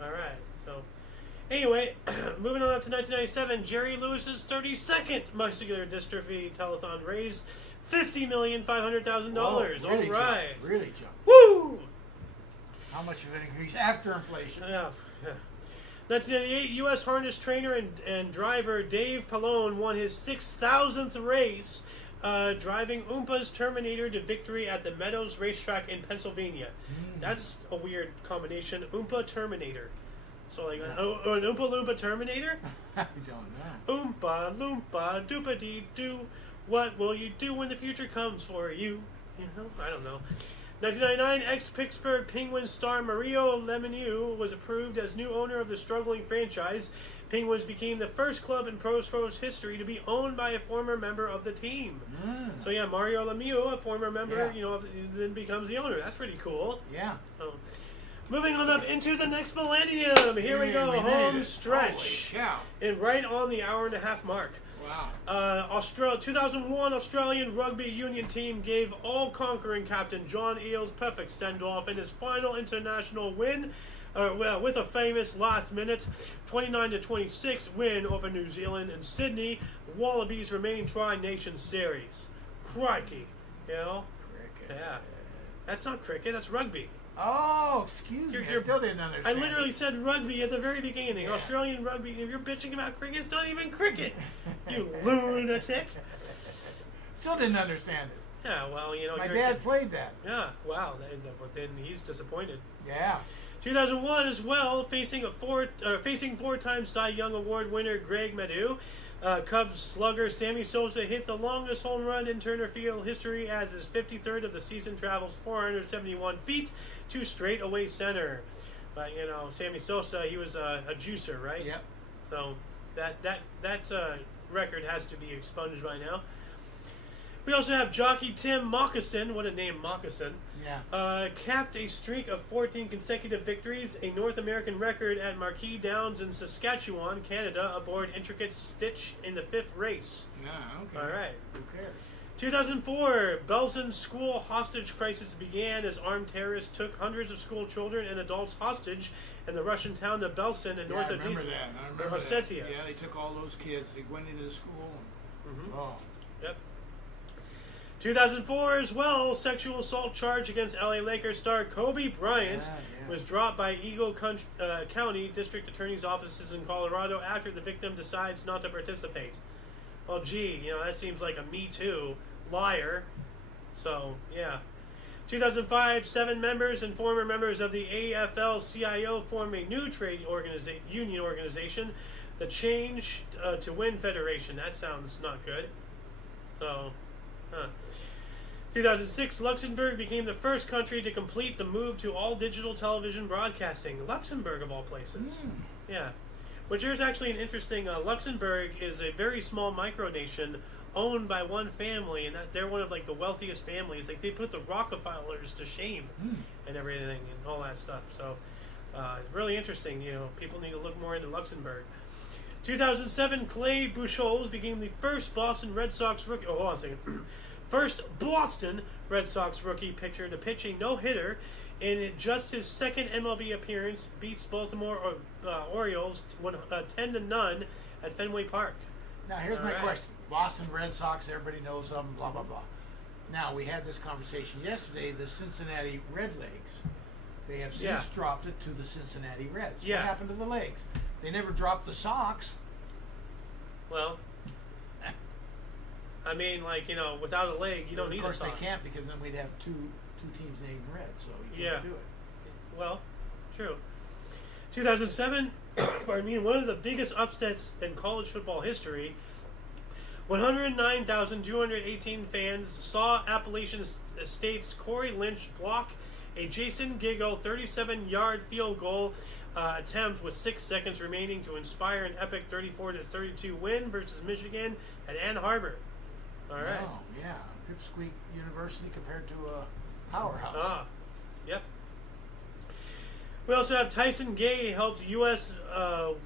Alright, so. Anyway, moving on up to 1997, Jerry Lewis's 32nd muscular dystrophy telethon raised $50,500,000. Whoa, really All right. Jumped. Really jumped. Woo! How much of an increase after inflation? Yeah. 1998, U.S. harness trainer and driver Dave Pallone won his 6,000th race, driving Oompa's Terminator to victory at the Meadows Racetrack in Pennsylvania. That's a weird combination. Oompa Terminator. So like an Oompa Loompa Terminator? I don't know. Oompa Loompa Doopa Doo. What will you do when the future comes for you? You know, I don't know. 1999, ex-Pittsburgh Penguins star Mario Lemieux was approved as new owner of the struggling franchise, Penguins became the first club in pro sports history to be owned by a former member of the team. So yeah, Mario Lemieux, a former member, then becomes the owner. That's pretty cool. Yeah. Moving on up into the next millennium. Here we go, home stretch. And right on the hour-and-a-half mark. Wow. 2001 Australian rugby union team gave all-conquering captain John Eales perfect send-off in his final international win, with a famous last-minute 29-26 win over New Zealand in Sydney. The Wallabies remain Tri-Nation Series. Crikey, you know? Cricket. Yeah. That's not cricket, that's rugby. Oh, excuse me. I still didn't understand. I literally said rugby at the very beginning. Yeah. Australian rugby. If you're bitching about cricket, it's not even cricket. You lunatic. Still didn't understand it. Yeah, well, you know. My dad played that. Yeah, wow. But then he's disappointed. Yeah. 2001 as well, facing four-time Cy Young Award winner Greg Maddux. Cubs slugger Sammy Sosa hit the longest home run in Turner Field history as his 53rd of the season travels 471 feet to straightaway center. But you know, Sammy Sosa, he was a juicer, right? Yep. So that record has to be expunged by now. We also have jockey Tim Moccasin. What a name, Moccasin. Yeah. Capped a streak of 14 consecutive victories, a North American record at Marquis Downs in Saskatchewan, Canada, aboard Intricate Stitch in the 5th race. Yeah, okay. All right. Who cares? 2004, Belsen school hostage crisis began as armed terrorists took hundreds of school children and adults hostage in the Russian town of Belsen in North Ossetia. Yeah, they took all those kids. They went into the school. And, Oh. Yep. 2004 as well, sexual assault charge against LA Lakers star Kobe Bryant was dropped by Eagle County District Attorney's offices in Colorado after the victim decides not to participate. Well, gee, you know, that seems like a Me Too liar. So, yeah. 2005, 7 members and former members of the AFL-CIO form a new trade union organization, the Change to Win Federation. That sounds not good. So, 2006, Luxembourg became the first country to complete the move to all digital television broadcasting. Luxembourg, of all places. Yeah. Which is actually an interesting... Luxembourg is a very small micronation owned by one family, and they're one of like the wealthiest families. Like they put the Rockefellers to shame and everything and all that stuff. So, really interesting. You know, people need to look more into Luxembourg. 2007, Clay Buchholz became the first Boston Red Sox rookie. Oh, hold on a second. First Boston Red Sox rookie pitcher to pitch a no-hitter in just his second MLB appearance, beats Baltimore Orioles 10-0 at Fenway Park. Now, here's my question. Boston Red Sox, everybody knows them, blah, blah, blah. Now, we had this conversation yesterday, the Cincinnati Redlegs. They have since dropped it to the Cincinnati Reds. What happened to the Legs? They never dropped the Sox. Well, I mean, like, you know, without a leg, you don't need a sock. Of course, they can't because then we'd have two teams named Red, so you can't do it. Well, true. 2007, I mean, one of the biggest upsets in college football history. 109,218 fans saw Appalachian State's Corey Lynch block a Jason Giggle 37-yard field goal attempt with 6 seconds remaining to inspire an epic 34-32 win versus Michigan at Ann Arbor. All right. Oh, yeah. Pipsqueak University compared to a powerhouse. Yep. We also have Tyson Gay helped U.S.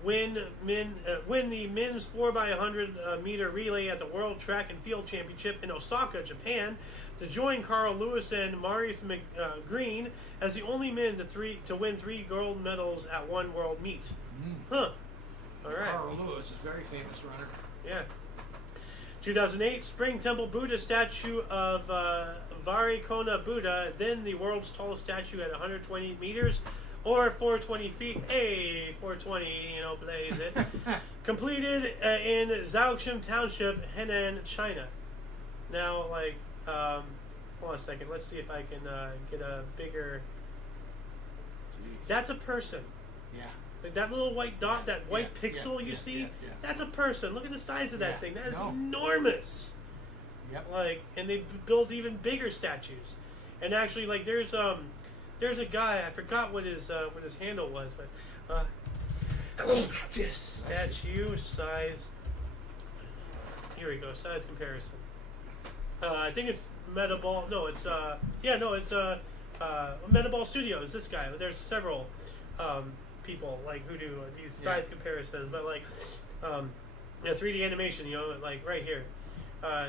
win the men's 4x100 meter relay at the World Track and Field Championship in Osaka, Japan, to join Carl Lewis and Maurice Green as the only men to win 3 gold medals at one world meet. All right. Carl Lewis is a very famous runner. Yeah. 2008, Spring Temple Buddha statue of Varikona Buddha, then the world's tallest statue at 120 meters or 420 feet. Hey, 420, you know, blaze it. Completed in Zhaoxing Township, Henan, China. Now, like, hold on a second. Let's see if I can get a bigger... Jeez. That's a person. Yeah. Like that little white dot, that white pixel you see, that's a person. Look at the size of that thing. That is enormous. Yep. Like, and they built even bigger statues. And actually, like, there's a guy, I forgot what his handle was, but Statue size. Here we go. Size comparison. I think it's Metaball. No, it's Metaball Studios. This guy. There's several people like who do these size comparisons, but like 3D animation. You know, like right here,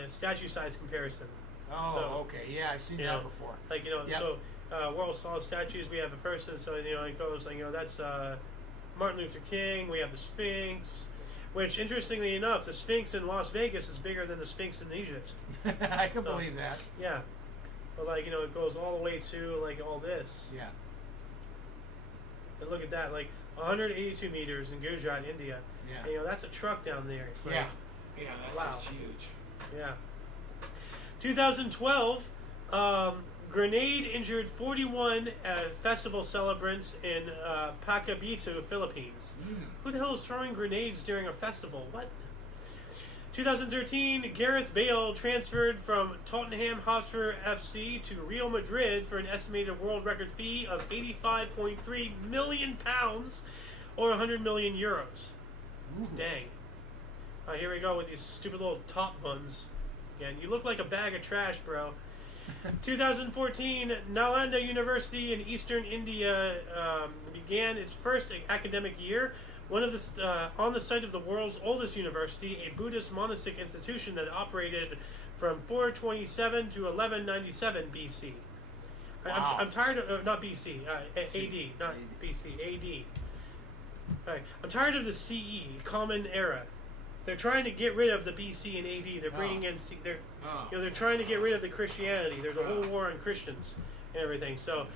statue size comparison. Oh, So, okay. Yeah, I've seen you that know, before. Like, you know, Yep. so world solid statues, we have a person, so, you know, it goes, like, you know, that's Martin Luther King, we have the Sphinx, which, interestingly enough, the Sphinx in Las Vegas is bigger than the Sphinx in Egypt. I can believe that. Yeah. But, like, you know, it goes all the way to, like, all this. Yeah. And look at that, like, 182 meters in Gujarat, India. Yeah. And, you know, that's a truck down there. Like, Yeah. Yeah, that's Wow. just huge. Yeah. 2012, grenade injured 41 festival celebrants in Pacabitu, Philippines. Who the hell is throwing grenades during a festival? What? 2013, Gareth Bale transferred from Tottenham Hotspur FC to Real Madrid for an estimated world record fee of £85.3 million or 100 million euros. Ooh. Dang. Here we go with these stupid little top buns. Again, you look like a bag of trash, bro. 2014, Nalanda University in eastern India began its first academic year. One of the on the site of the world's oldest university, a Buddhist monastic institution that operated from 427 to 1197 BC. Wow. I'm tired of not BC, AD, not BC, AD. All right, I'm tired of the CE, Common Era. They're trying to get rid of the BC and AD. They're bringing in, you know, they're trying to get rid of the Christianity. There's a whole war on Christians and everything. So,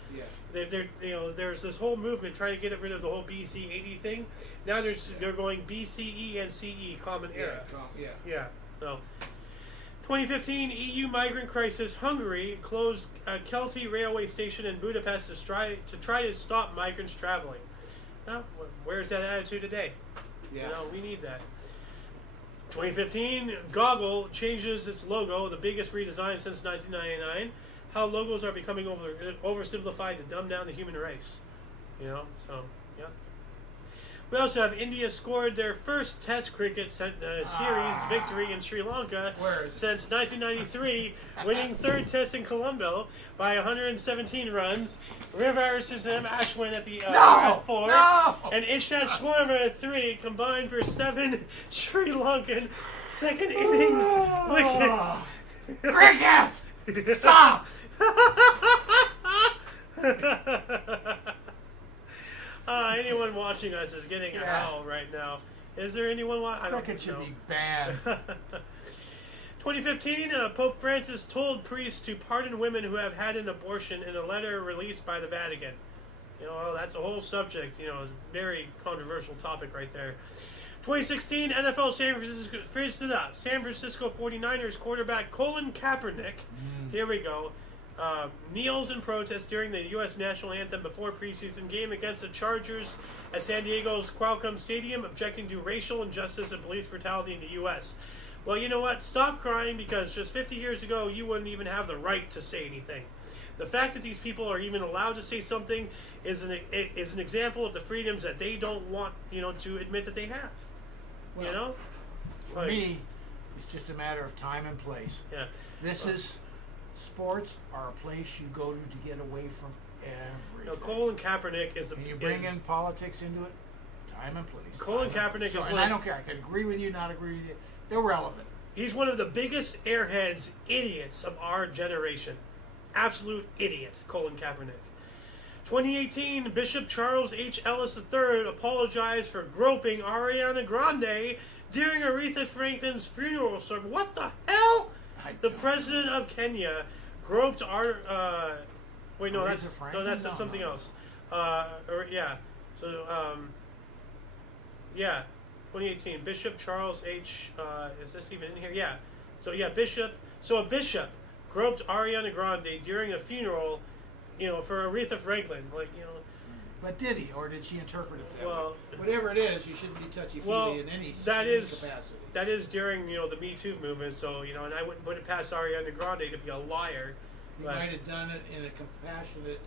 they're you know, there's this whole movement trying to get rid of the whole BC AD thing. Now they're going BCE and CE, Common Era. Yeah. So, 2015 EU migrant crisis. Hungary closed a Kelty railway station in Budapest to try to stop migrants traveling. Well, where's that attitude today? Yeah. You know, we need that. 2015, Goggle changes its logo, the biggest redesign since 1999. How logos are becoming oversimplified to dumb down the human race. You know, so, yeah. We also have India scored their first Test cricket series victory in Sri Lanka since 1993, winning third Test in Colombo by 117 runs. Rivarsam Ashwin at the at 4, and Ishant Sharma at 3 combined for 7 Sri Lankan second innings wickets. Cricket! Stop! Anyone watching us is getting a howl right now. Is there anyone watching? Cricket should be banned. 2015, Pope Francis told priests to pardon women who have had an abortion in a letter released by the Vatican. You know, that's a whole subject. You know, very controversial topic right there. 2016, NFL San Francisco 49ers quarterback Colin Kaepernick. Here we go. Kneels in protest during the U.S. national anthem before preseason game against the Chargers at San Diego's Qualcomm Stadium, objecting to racial injustice and police brutality in the U.S. Well, you know what? Stop crying, because just 50 years ago, you wouldn't even have the right to say anything. The fact that these people are even allowed to say something is an example of the freedoms that they don't want, you know, to admit that they have. Well, you know? For me, it's just a matter of time and place. Yeah. Sports are a place you go to get away from everything. No, Colin Kaepernick is the. And you bring in politics into it, time and place. Colin Kaepernick is one. And I don't care. I can agree with you, not agree with you. Irrelevant. He's one of the biggest airheads, idiots of our generation. Absolute idiot, Colin Kaepernick. 2018, Bishop Charles H. Ellis III apologized for groping Ariana Grande during Aretha Franklin's funeral service. What the hell? The president of Kenya groped wait, no, that's something else. Yeah. So, yeah, 2018, Bishop Charles H. Is this even in here? Yeah. So yeah, Bishop. So a bishop groped Ariana Grande during a funeral, you know, for Aretha Franklin. Like, you know. But did he, or did she interpret it that way? Whatever it is, you shouldn't be touchy-feely in any capacity. That is during, you know, the Me Too movement. So, you know, and I wouldn't put it past Ariana Grande to be a liar. You might have done it in a compassionate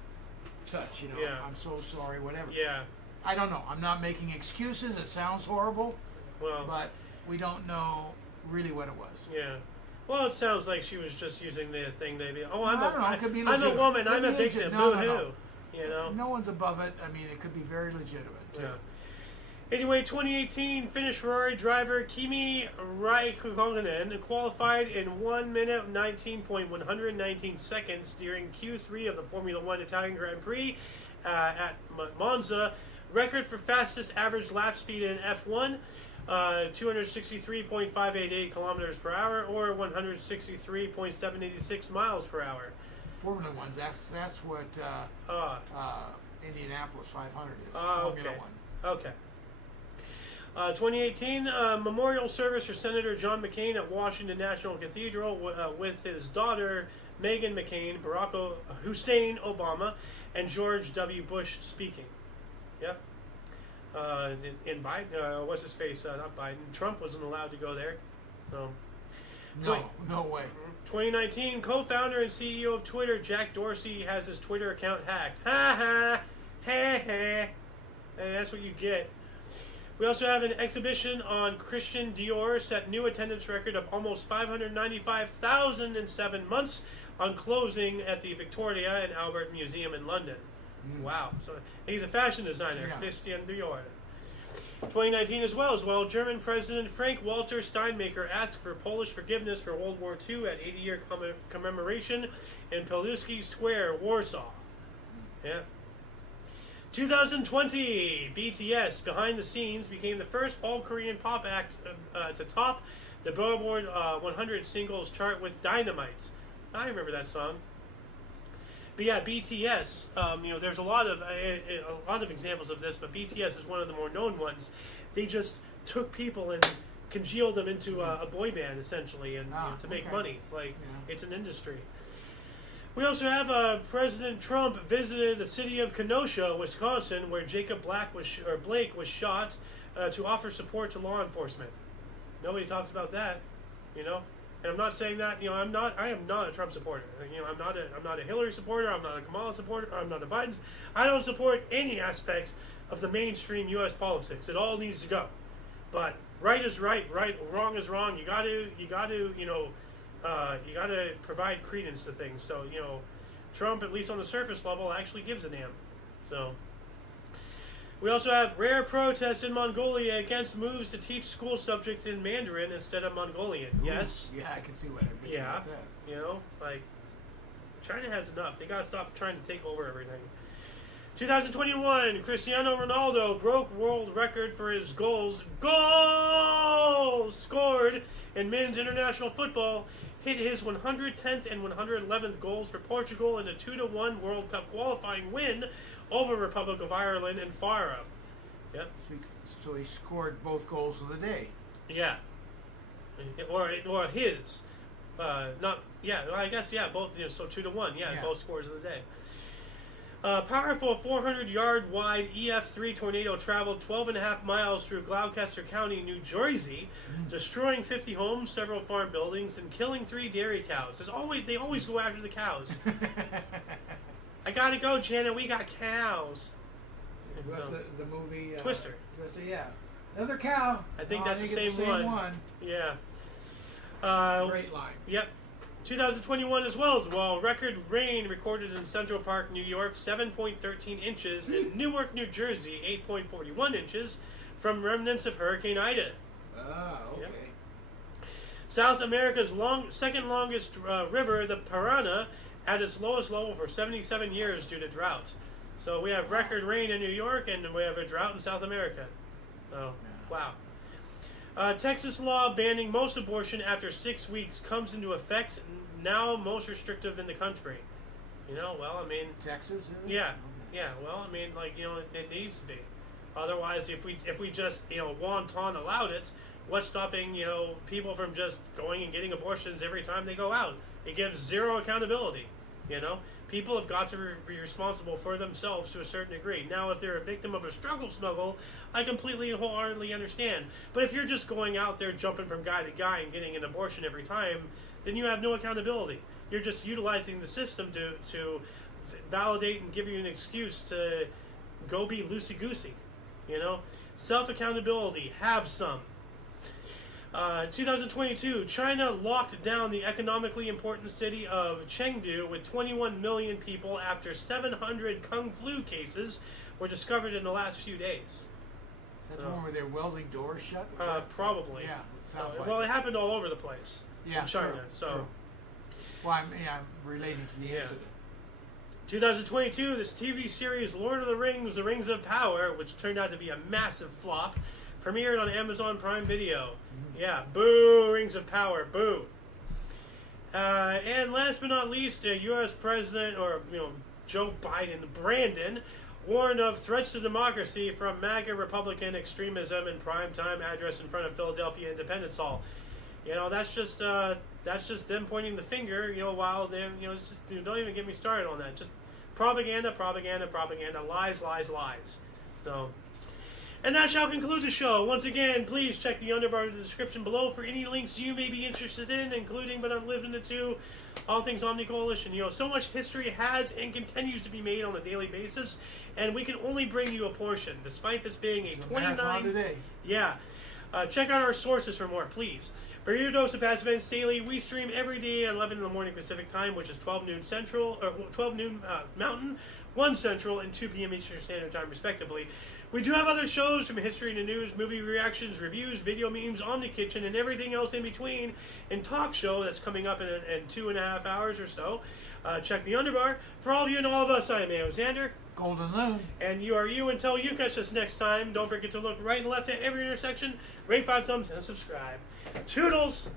touch, you know. Yeah. I'm so sorry, whatever. Yeah. I don't know. I'm not making excuses. It sounds horrible. Well, but we don't know really what it was. Yeah. Well, it sounds like she was just using the thing to be, I'm a woman, I'm a victim, boo-hoo. You know? No one's above it. I mean, it could be very legitimate, too. Yeah. Anyway, 2018 Finnish Ferrari driver Kimi Räikkönen qualified in 1 minute 19.119 seconds during Q3 of the Formula One Italian Grand Prix at Monza. Record for fastest average lap speed in F1, 263.588 kilometers per hour, or 163.786 miles per hour. Formula Ones, that's what Indianapolis 500 is. Formula One. Okay. 2018 memorial service for Senator John McCain at Washington National Cathedral with his daughter Meghan McCain, Barack Hussein Obama, and George W. Bush speaking. Yep. In Biden, what's his face? Not Biden. Trump wasn't allowed to go there. No way. 2019 co-founder and CEO of Twitter, Jack Dorsey, has his Twitter account hacked. Ha ha. Ha ha. And that's what you get. We also have an exhibition on Christian Dior set new attendance record of almost 595,000 in 7 months on closing at the Victoria and Albert Museum in London. Wow. So he's a fashion designer, yeah. Christian Dior. 2019 as well, German President Frank-Walter Steinmeier asked for Polish forgiveness for World War II at 80-year commemoration in Pilsudski Square, Warsaw. Yeah. 2020, BTS, behind the scenes, became the first all-Korean pop act to top the Billboard 100 singles chart with Dynamite. I remember that song. But yeah, BTS, there's a lot of examples of this, but BTS is one of the more known ones. They just took people and congealed them into a boy band, essentially, and to make money. It's an industry. We also have President Trump visited the city of Kenosha, Wisconsin, where Jacob Blake was shot to offer support to law enforcement. Nobody talks about that, And I'm not saying that, I am not a Trump supporter. I'm not a Hillary supporter. I'm not a Kamala supporter. I'm not a Biden. I don't support any aspects of the mainstream U.S. politics. It all needs to go. But right is right, wrong is wrong. You got to provide credence to things. So, Trump, at least on the surface level, actually gives a damn. So, we also have rare protests in Mongolia against moves to teach school subjects in Mandarin instead of Mongolian. Ooh, yes. Yeah, I can see what they're bitching about that. China has enough. They got to stop trying to take over everything. 2021, Cristiano Ronaldo broke world record for his goals scored in men's international football, hit his 110th and 111th goals for Portugal in a 2-1 World Cup qualifying win over Republic of Ireland and Faro. Yep. So he scored both goals of the day. Yeah. Or his. I guess, both, so 2-1, both scores of the day. Powerful 400-yard wide EF3 tornado traveled 12.5 miles through Gloucester County, New Jersey, destroying 50 homes, several farm buildings, and killing 3 dairy cows. They always go after the cows. I gotta go, Janet. We got cows. What's the movie? Twister. Twister, yeah. Another cow. I think that's the same one. Yeah. Great line. Yep. 2021 as well. Record rain recorded in Central Park, New York, 7.13 inches, and Newark, New Jersey, 8.41 inches, from remnants of Hurricane Ida. Ah, okay. Yep. South America's second longest river, the Parana, at its lowest level for 77 years due to drought. So we have record rain in New York, and we have a drought in South America. Oh, wow. Texas law banning most abortion after 6 weeks comes into effect, now most restrictive in the country. Texas? Yeah. Yeah, it needs to be. Otherwise, if we just, wanton allowed it, what's stopping, people from just going and getting abortions every time they go out? It gives zero accountability, People have got to be responsible for themselves to a certain degree. Now, if they're a victim of a struggle snuggle, I completely and wholeheartedly understand. But if you're just going out there jumping from guy to guy and getting an abortion every time, then you have no accountability. You're just utilizing the system to validate and give you an excuse to go be loosey-goosey. You know, self-accountability. Have some. 2022, China locked down the economically important city of Chengdu with 21 million people after 700 Kung flu cases were discovered in the last few days. That's the one where they're welding doors shut? Probably. Yeah, it sounds like well, it happened all over the place in China. True, so, true. Well, I'm relating to the incident. 2022, this TV series Lord of the Rings, The Rings of Power, which turned out to be a massive flop, premiered on Amazon Prime Video. Yeah, boo, Rings of Power, boo. And last but not least, U.S. President, or Joe Biden, Brandon, warned of threats to democracy from MAGA Republican extremism in primetime address in front of Philadelphia Independence Hall. That's just them pointing the finger. While they, don't even get me started on that. Just propaganda, propaganda, propaganda, lies, lies, lies. So. And that shall conclude the show. Once again, please check the underbar of the description below for any links you may be interested in, including but not limited to all things Omni Coalition. So much history has and continues to be made on a daily basis, and we can only bring you a portion, despite this being a 29 today. Yeah. Check out our sources for more, please. For your dose of past events daily, we stream every day at 11 in the morning Pacific time, which is 12 noon Central, or 12 noon Mountain, 1 Central, and 2 p.m. Eastern Standard Time, respectively. We do have other shows from history to news, movie reactions, reviews, video memes, Omni Kitchen, and everything else in between, and talk show that's coming up in 2.5 hours or so. Check the underbar. For all of you and all of us, I am Xander. Golden Loon. And you are you until you catch us next time. Don't forget to look right and left at every intersection, rate 5 thumbs, and subscribe. Toodles!